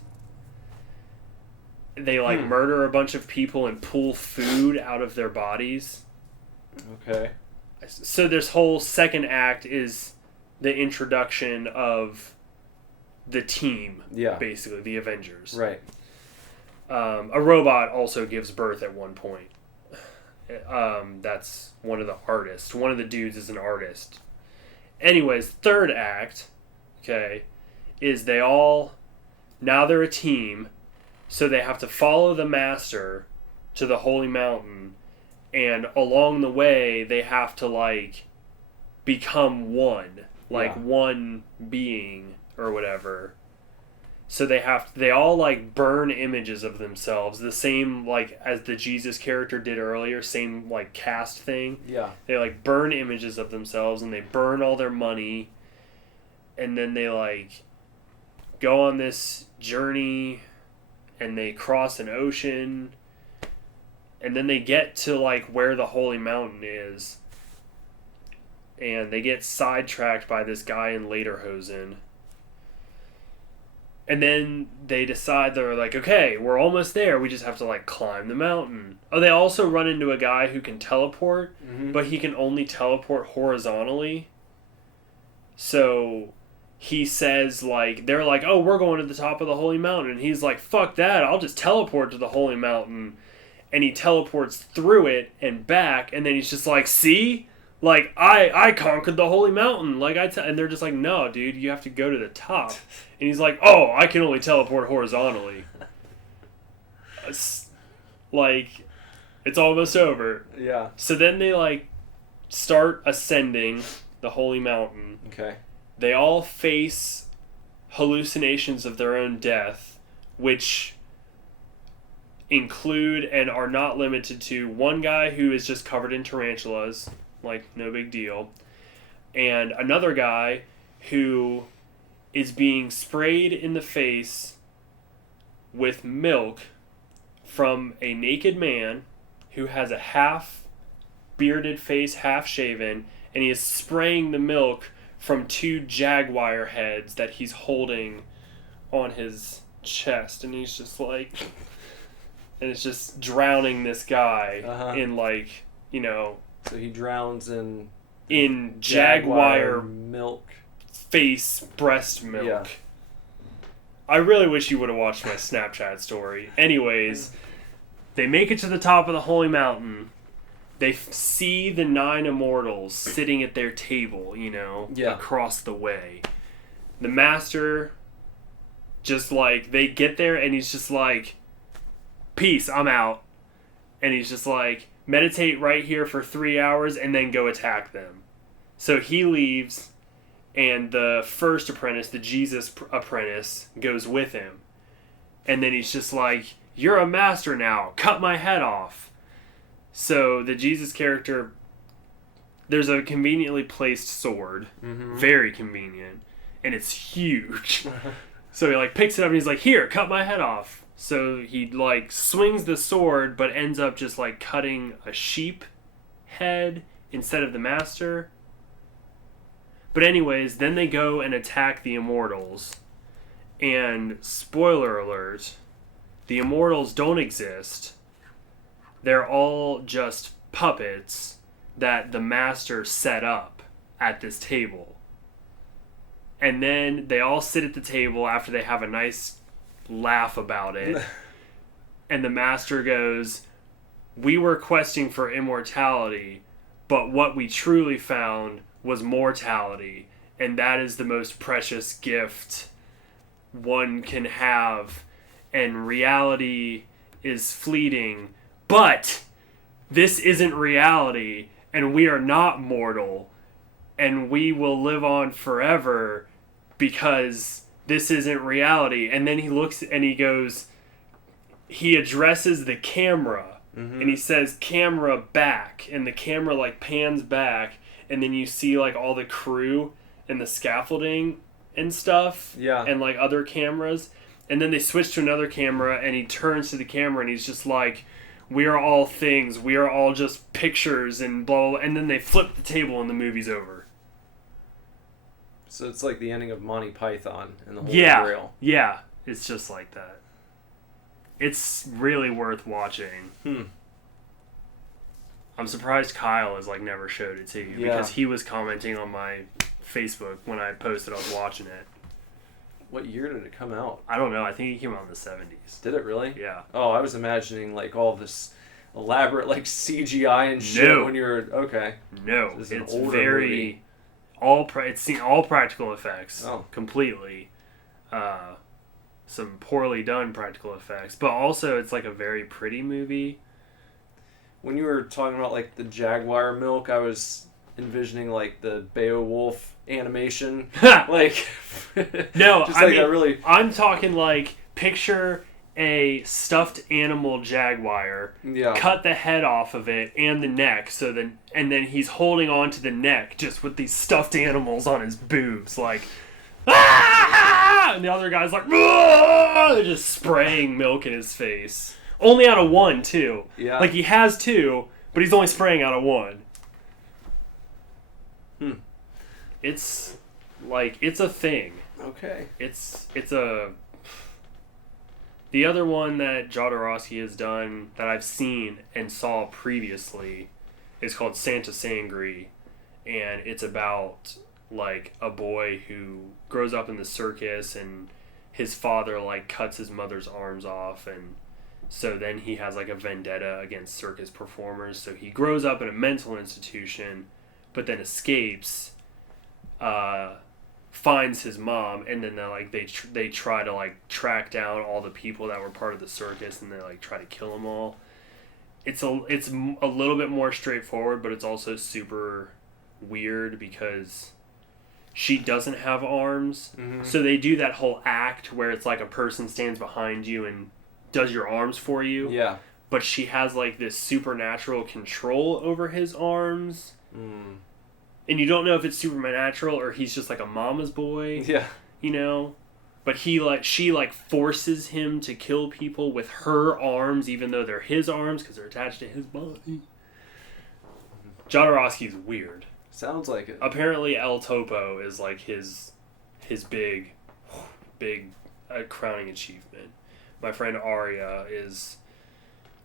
They, like, murder a bunch of people and pull food out of their bodies. Okay. So this whole second act is the introduction of the team, basically, the Avengers. Right. A robot also gives birth at one point. That's one of the artists. One of the dudes is an artist. Anyways, third act, okay, is now they're a team, so they have to follow the master to the Holy Mountain, and along the way, they have to, like, become one. Like, one being, or whatever. So they all like burn images of themselves, the same like as the Jesus character did earlier, same like cast thing. Yeah. They like burn images of themselves and they burn all their money, and then they like go on this journey and they cross an ocean, and then they get to like where the holy mountain is, and they get sidetracked by this guy in lederhosen. And then they decide, they're like, okay, we're almost there. We just have to, like, climb the mountain. Oh, they also run into a guy who can teleport, but he can only teleport horizontally. So he says, like, they're like, oh, we're going to the top of the holy mountain. And he's like, fuck that. I'll just teleport to the holy mountain. And he teleports through it and back. And then he's just like, see? Like, I conquered the holy mountain. Like, and they're just like, no, dude, you have to go to the top. And he's like, oh, I can only teleport horizontally. It's almost over. Yeah. So then they, like, start ascending the holy mountain. Okay. They all face hallucinations of their own death, which include and are not limited to one guy who is just covered in tarantulas. Like, no big deal. And another guy who is being sprayed in the face with milk from a naked man who has a half bearded face, half shaven, and he is spraying the milk from two jaguar heads that he's holding on his chest. And he's just like, and it's just drowning this guy in, like, you know, so he drowns in jaguar milk. Face breast milk. Yeah. I really wish you would have watched my Snapchat story. Anyways, they make it to the top of the holy mountain. They see the 9 immortals sitting at their table, you know, across the way. The master, just like, they get there and he's just like, peace, I'm out. And he's just like, meditate right here for 3 hours and then go attack them. So he leaves, and the first apprentice, the Jesus apprentice, goes with him. And then he's just like, you're a master now, cut my head off. So the Jesus character, there's a conveniently placed sword, very convenient, and it's huge. So he like picks it up and he's like, here, cut my head off. So he, like, swings the sword, but ends up just, like, cutting a sheep head instead of the master. But anyways, then they go and attack the immortals. And, spoiler alert, the immortals don't exist. They're all just puppets that the master set up at this table. And then they all sit at the table after they have a nice laugh about it. And the master goes, we were questing for immortality, but what we truly found was mortality, and that is the most precious gift one can have, and reality is fleeting, but this isn't reality, and we are not mortal, and we will live on forever because this isn't reality. And then he looks and he goes, he addresses the camera, and he says, camera back, and the camera like pans back, and then you see like all the crew and the scaffolding and stuff, and like other cameras, and then they switch to another camera, and he turns to the camera and he's just like, we are all things, we are all just pictures, and blah, blah, blah. And then they flip the table and the movie's over. So it's like the ending of Monty Python and the Holy Grail. Yeah, it's just like that. It's really worth watching. I'm surprised Kyle has like never showed it to you, because he was commenting on my Facebook when I posted I was watching it. What year did it come out? I don't know. I think it came out in the 70s. Did it really? Yeah. Oh, I was imagining like all this elaborate like CGI and shit when you're okay. No, it's very movie. It's seen all practical effects completely. Some poorly done practical effects, but also it's like a very pretty movie. When you were talking about like the jaguar milk, I was envisioning like the Beowulf animation, no, just like a really. I'm talking like picture a stuffed animal jaguar, cut the head off of it and the neck, and then he's holding on to the neck just with these stuffed animals on his boobs, like, ah! And the other guy's like, ah! They're just spraying milk in his face. Only out of one, too. Yeah. Like, he has two, but he's only spraying out of one. It's, like, it's a thing. Okay. It's a... The other one that Jodorowsky has done that I've seen and saw previously is called Santa Sangre, and it's about like a boy who grows up in the circus and his father like cuts his mother's arms off, and so then he has like a vendetta against circus performers. So he grows up in a mental institution, but then escapes, finds his mom, and then they try to like track down all the people that were part of the circus, and they like try to kill them all. It's a little bit more straightforward, but it's also super weird because she doesn't have arms. Mm-hmm. So they do that whole act where it's like a person stands behind you and does your arms for you. Yeah. But she has like this supernatural control over his arms. Mm. And you don't know if it's supernatural or he's just like a mama's boy. Yeah. You know? But she forces him to kill people with her arms, even though they're his arms because they're attached to his body. Jodorowsky's weird. Sounds like it. Apparently El Topo is like his big crowning achievement. My friend Aria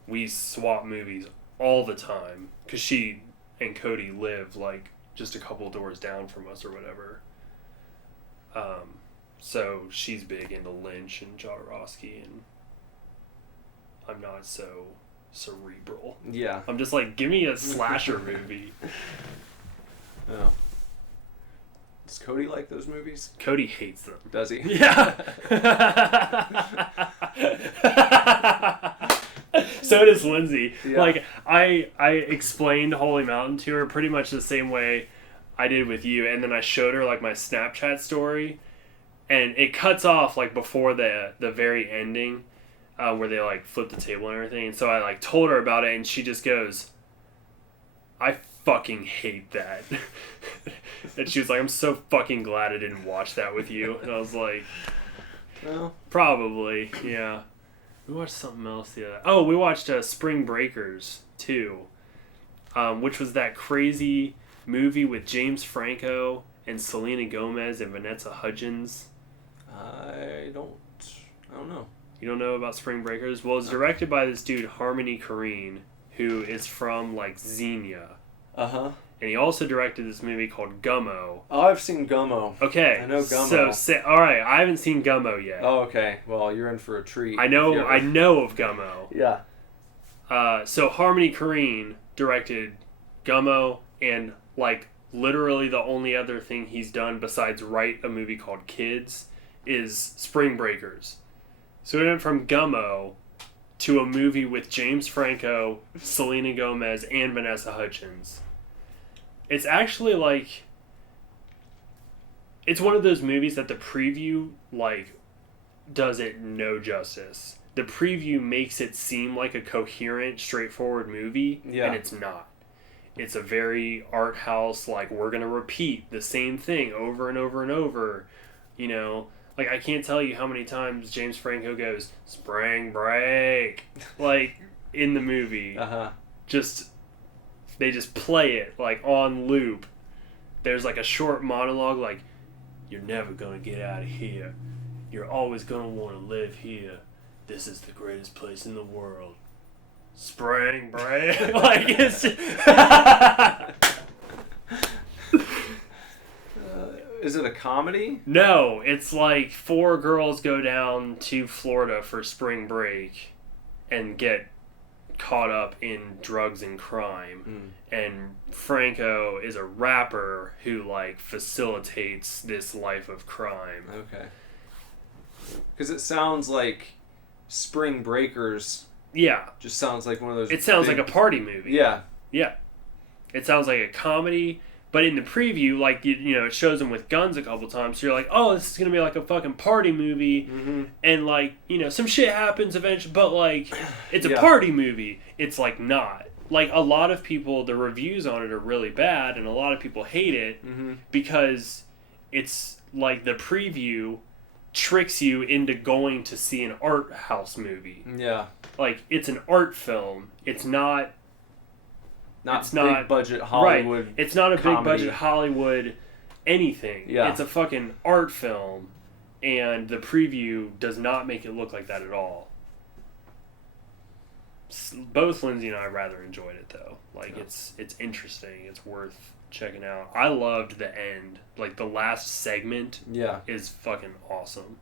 we swap movies all the time because she and Cody live like just a couple doors down from us or whatever. So she's big into Lynch and Jodorowsky, and I'm not so cerebral. Yeah. I'm just like, give me a slasher movie. Oh. Does Cody like those movies? Cody hates them. Does he? Yeah. So does Lindsay. Yeah. Like, I explained Holy Mountain to her pretty much the same way I did with you, and then I showed her, like, my Snapchat story, and it cuts off, like, before the very ending, where they, like, flip the table and everything, and so I, like, told her about it, and she just goes, I fucking hate that. And she was like, I'm so fucking glad I didn't watch that with you. And I was like, well, probably, yeah. We watched something else the other... Oh, we watched Spring Breakers 2, which was that crazy movie with James Franco and Selena Gomez and Vanessa Hudgens. I don't know. You don't know about Spring Breakers? Well, it's directed by this dude, Harmony Korine, who is from, like, Xenia. Uh-huh. And he also directed this movie called Gummo. Oh, I've seen Gummo. Okay. I know Gummo. So, alright, I haven't seen Gummo yet. Oh, okay. Well, you're in for a treat. I know of Gummo. Yeah. So Harmony Korine directed Gummo, and, like, literally the only other thing he's done besides write a movie called Kids is Spring Breakers. So we went from Gummo to a movie with James Franco, Selena Gomez, and Vanessa Hudgens. It's actually, like... It's one of those movies that the preview, like, does it no justice. The preview makes it seem like a coherent, straightforward movie, and it's not. It's a very art house, like, we're gonna repeat the same thing over and over and over, you know? Like, I can't tell you how many times James Franco goes, Spring Break, like, in the movie. Uh-huh. They just play it, like, on loop. There's, like, a short monologue, like, you're never gonna get out of here. You're always gonna want to live here. This is the greatest place in the world. Spring Break. Like, it's just... Is it a comedy? No, it's like 4 girls go down to Florida for spring break and get caught up in drugs and crime. And Franco is a rapper who, like, facilitates this life of crime. Okay. Because it sounds like Spring Breakers. Yeah. Just sounds like one of those... It sounds like a party movie. Yeah. Yeah. It sounds like a comedy But in the preview, like, you know, it shows them with guns a couple times. So you're like, oh, this is going to be like a fucking party movie. Mm-hmm. And, like, you know, some shit happens eventually. But, like, it's a party movie. It's, like, not. Like, a lot of people, the reviews on it are really bad. And a lot of people hate it because it's, like, the preview tricks you into going to see an art house movie. Yeah. Like, it's an art film. It's not... It's not big budget Hollywood. Right. It's not a comedy. big budget Hollywood anything. Yeah. It's a fucking art film, and the preview does not make it look like that at all. Both Lindsay and I rather enjoyed it though. Like it's interesting. It's worth checking out. I loved the end. Like the last segment. Yeah. Is fucking awesome.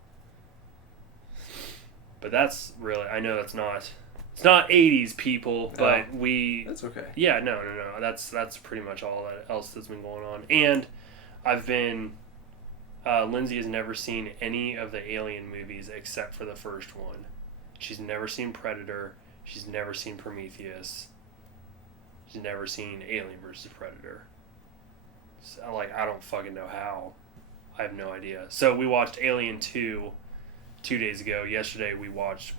But that's really. I know that's not. It's not 80s people, but we... That's okay. Yeah, no. That's pretty much all else that's been going on. And I've been... Lindsay has never seen any of the Alien movies except for the first one. She's never seen Predator. She's never seen Prometheus. She's never seen Alien vs. Predator. So, like, I don't fucking know how. I have no idea. So we watched Alien 2... 2 days ago. Yesterday we watched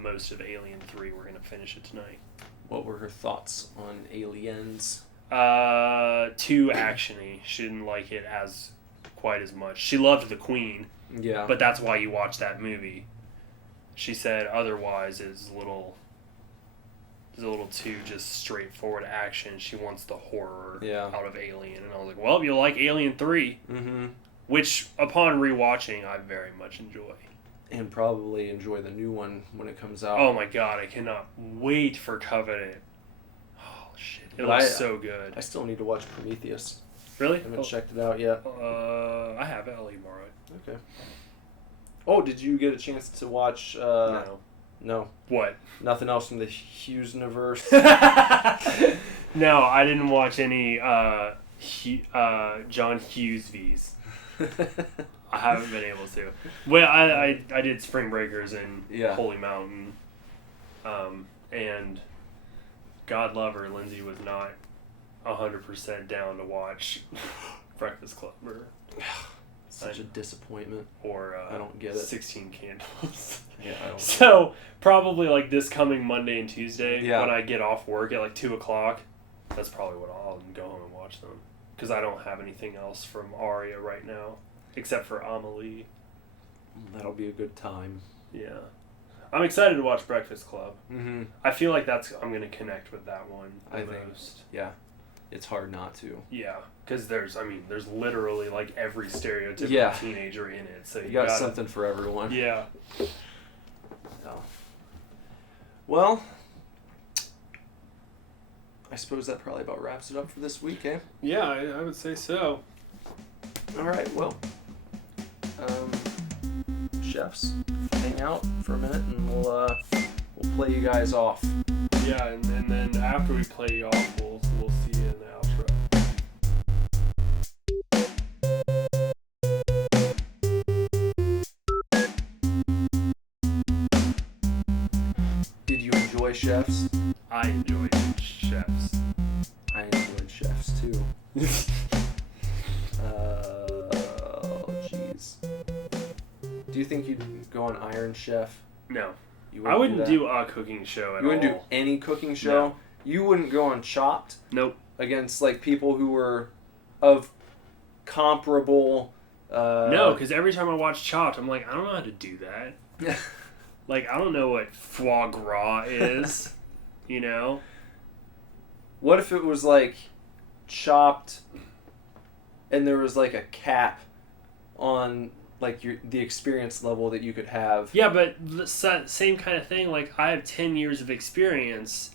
most of Alien 3. We're going to finish it tonight. What were her thoughts on Aliens? Too action-y. She didn't like it quite as much. She loved the Queen. Yeah. But that's why you watch that movie. She said otherwise it's a little too just straightforward action. She wants the horror out of Alien. And I was like, well, you'll like Alien 3. Mm-hmm. Which, upon rewatching, I very much enjoy. And probably enjoy the new one when it comes out. Oh my god, I cannot wait for Covenant. Oh shit, it looks so good. I still need to watch Prometheus. Really? I haven't checked it out yet. I have it. I'll let you borrow it. Okay. Oh, did you get a chance to watch... No. What? Nothing else from the Hughes-universe? No, I didn't watch any John Hughes V's. I haven't been able to. Well, I did Spring Breakers and Holy Mountain. And God love her, Lindsay was not 100% down to watch Breakfast Club or Such a disappointment. Or I don't get it. 16 Candles. Yeah, I don't. So probably like this coming Monday and Tuesday when I get off work at like 2:00. That's probably what I'll go home and watch them because I don't have anything else from Aria right now except for Amelie. That'll be a good time. Yeah, I'm excited to watch Breakfast Club. Mm-hmm. I feel like I'm gonna connect with that one the most. Yeah. It's hard not to. Yeah, because there's literally like every stereotypical teenager in it. So you got something for everyone. Yeah. Oh. Well, I suppose that probably about wraps it up for this week, eh? Yeah, I would say so. All right, well, chefs, hang out for a minute and we'll play you guys off. Yeah, and then after we play you off, we'll see you in the outro. Did you enjoy Chefs? I enjoyed Chefs. I enjoyed Chefs too. Oh, jeez. Do you think you'd go on Iron Chef? No. I wouldn't do a cooking show at all. You wouldn't do any cooking show? No. You wouldn't go on Chopped? Nope. Against like people who were of comparable... No, because every time I watch Chopped, I'm like, I don't know how to do that. Like, I don't know what foie gras is, you know? What if it was like Chopped and there was like a cap on like the experience level that you could have? Yeah, but the same kind of thing. Like, I have 10 years of experience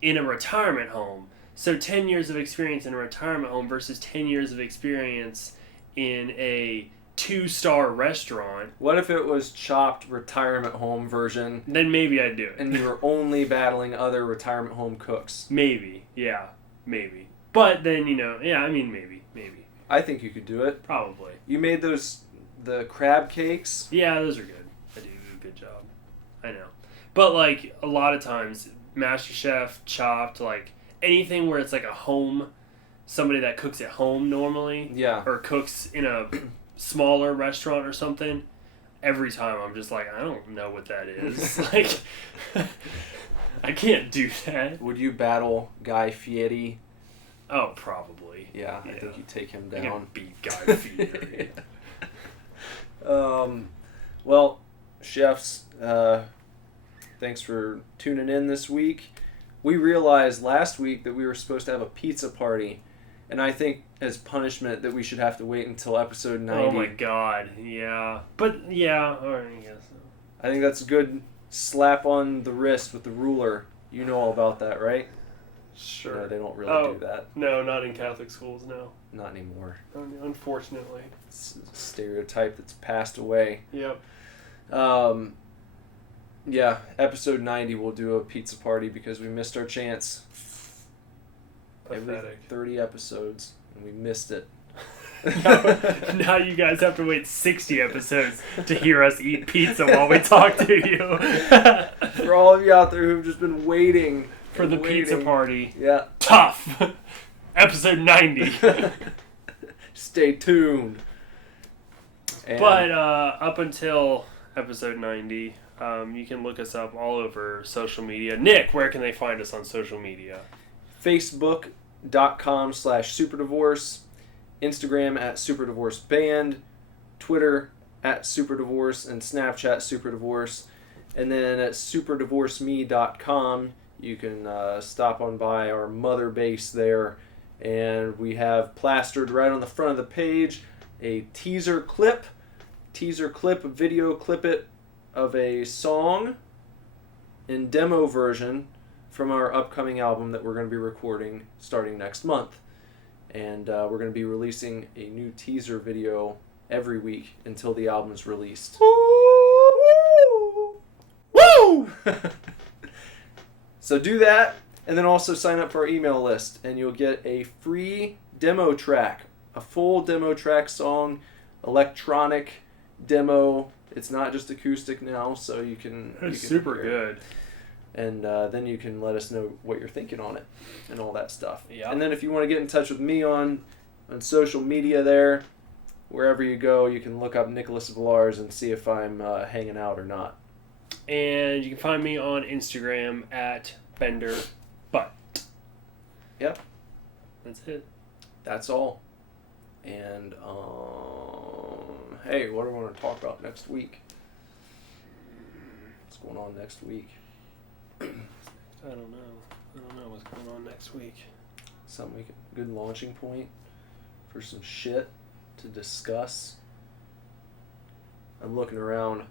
in a retirement home. So 10 years of experience in a retirement home versus 10 years of experience in a 2-star restaurant. What if it was Chopped retirement home version? Then maybe I'd do it. And you were only battling other retirement home cooks? Maybe. Yeah. Maybe. But then, maybe. I think you could do it. Probably. You made the crab cakes? Yeah, those are good. I do a good job. I know. But, like, a lot of times, MasterChef, Chopped, like, anything where it's like a home somebody that cooks at home normally, Yeah. or cooks in a smaller restaurant or something, every time I'm just like, I don't know what that is. Like, I can't do that. Would you battle Guy Fieri? Oh, probably. Yeah, I think you take him I down. can beat Guy Fieri. Well, chefs, thanks for tuning in this week. We realized last week that we were supposed to have a pizza party, and I think as punishment that we should have to wait until episode 90. Oh my god, yeah. But, yeah, alright, I guess so. I think that's a good slap on the wrist with the ruler. You know all about that, right? Sure. No, they don't really do that. No, not in Catholic schools, no. Not anymore. Unfortunately. It's a stereotype that's passed away. Yep. Yeah, episode 90 we'll do a pizza party because we missed our chance. Every Pathetic. 30 episodes, and we missed it. Now you guys have to wait 60 episodes to hear us eat pizza while we talk to you. For all of you out there who've just been waiting For the pizza party. Yeah. Tough. Episode 90. Stay tuned. And But up until episode 90, you can look us up all over social media. Nick, where can they find us on social media? Facebook.com/superdivorce, Instagram @superdivorceband, Twitter @superdivorce, and Snapchat superdivorce. And then at superdivorceme.com, you can stop on by our mother base there. And we have plastered right on the front of the page a teaser clip, video clip of a song in demo version from our upcoming album that we're going to be recording starting next month. And we're going to be releasing a new teaser video every week until the album is released. Woo! So do that, and then also sign up for our email list, and you'll get a free demo track, a full demo track song, electronic demo. It's not just acoustic now, so you can... It's super good. And then you can let us know what you're thinking on it and all that stuff. Yeah. And then if you want to get in touch with me on social media there, wherever you go, you can look up Nicholas Villars and see if I'm hanging out or not. And you can find me on Instagram @BenderButt. Yep. That's it. That's all. And, hey, what do we want to talk about next week? What's going on next week? I don't know. I don't know what's going on next week. Something like a good launching point for some shit to discuss. I'm looking around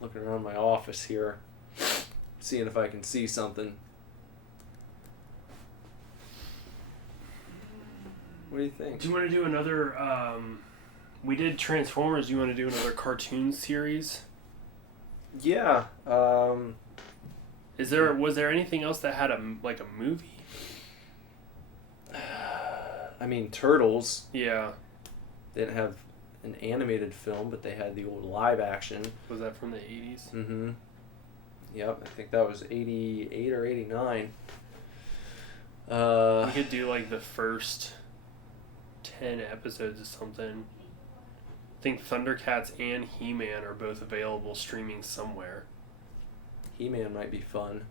my office here, seeing if I can see something. What do you think? Do you want to do another, we did Transformers, do you want to do another cartoon series? Yeah, Was there anything else that had a movie? I mean, Turtles. Yeah. They didn't have an animated film, but they had the old live action. Was that from the 80s? Mm-hmm. Yep, I think that was 88 or 89. We could do the first 10 episodes of something. I think Thundercats and He-Man are both available streaming somewhere. He-Man might be fun.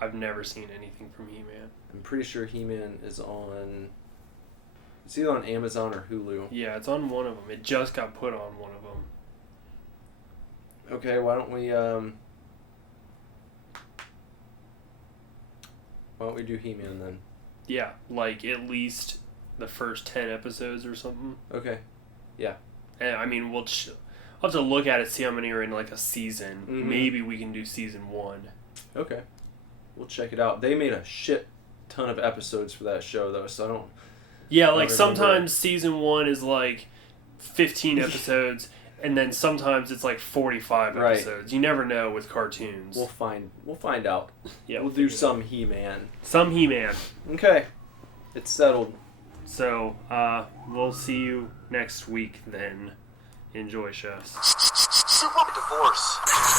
I've never seen anything from He-Man. I'm pretty sure He-Man is on... It's either on Amazon or Hulu. Yeah, it's on one of them. It just got put on one of them. Okay, why don't we do He-Man then? Yeah, at least the first 10 episodes or something. Okay. Yeah. And I mean, I'll have to look at it, see how many are in a season. Mm-hmm. Maybe we can do season 1. Okay. We'll check it out. They made a shit ton of episodes for that show though, so I don't... Yeah, sometimes season 1 is 15 episodes, and then sometimes it's 45 Right. episodes. You never know with cartoons. We'll find out. Yeah, We'll do some He-Man. Some He-Man. Okay. It's settled. So, we'll see you next week then. Enjoy, chefs. Super divorce.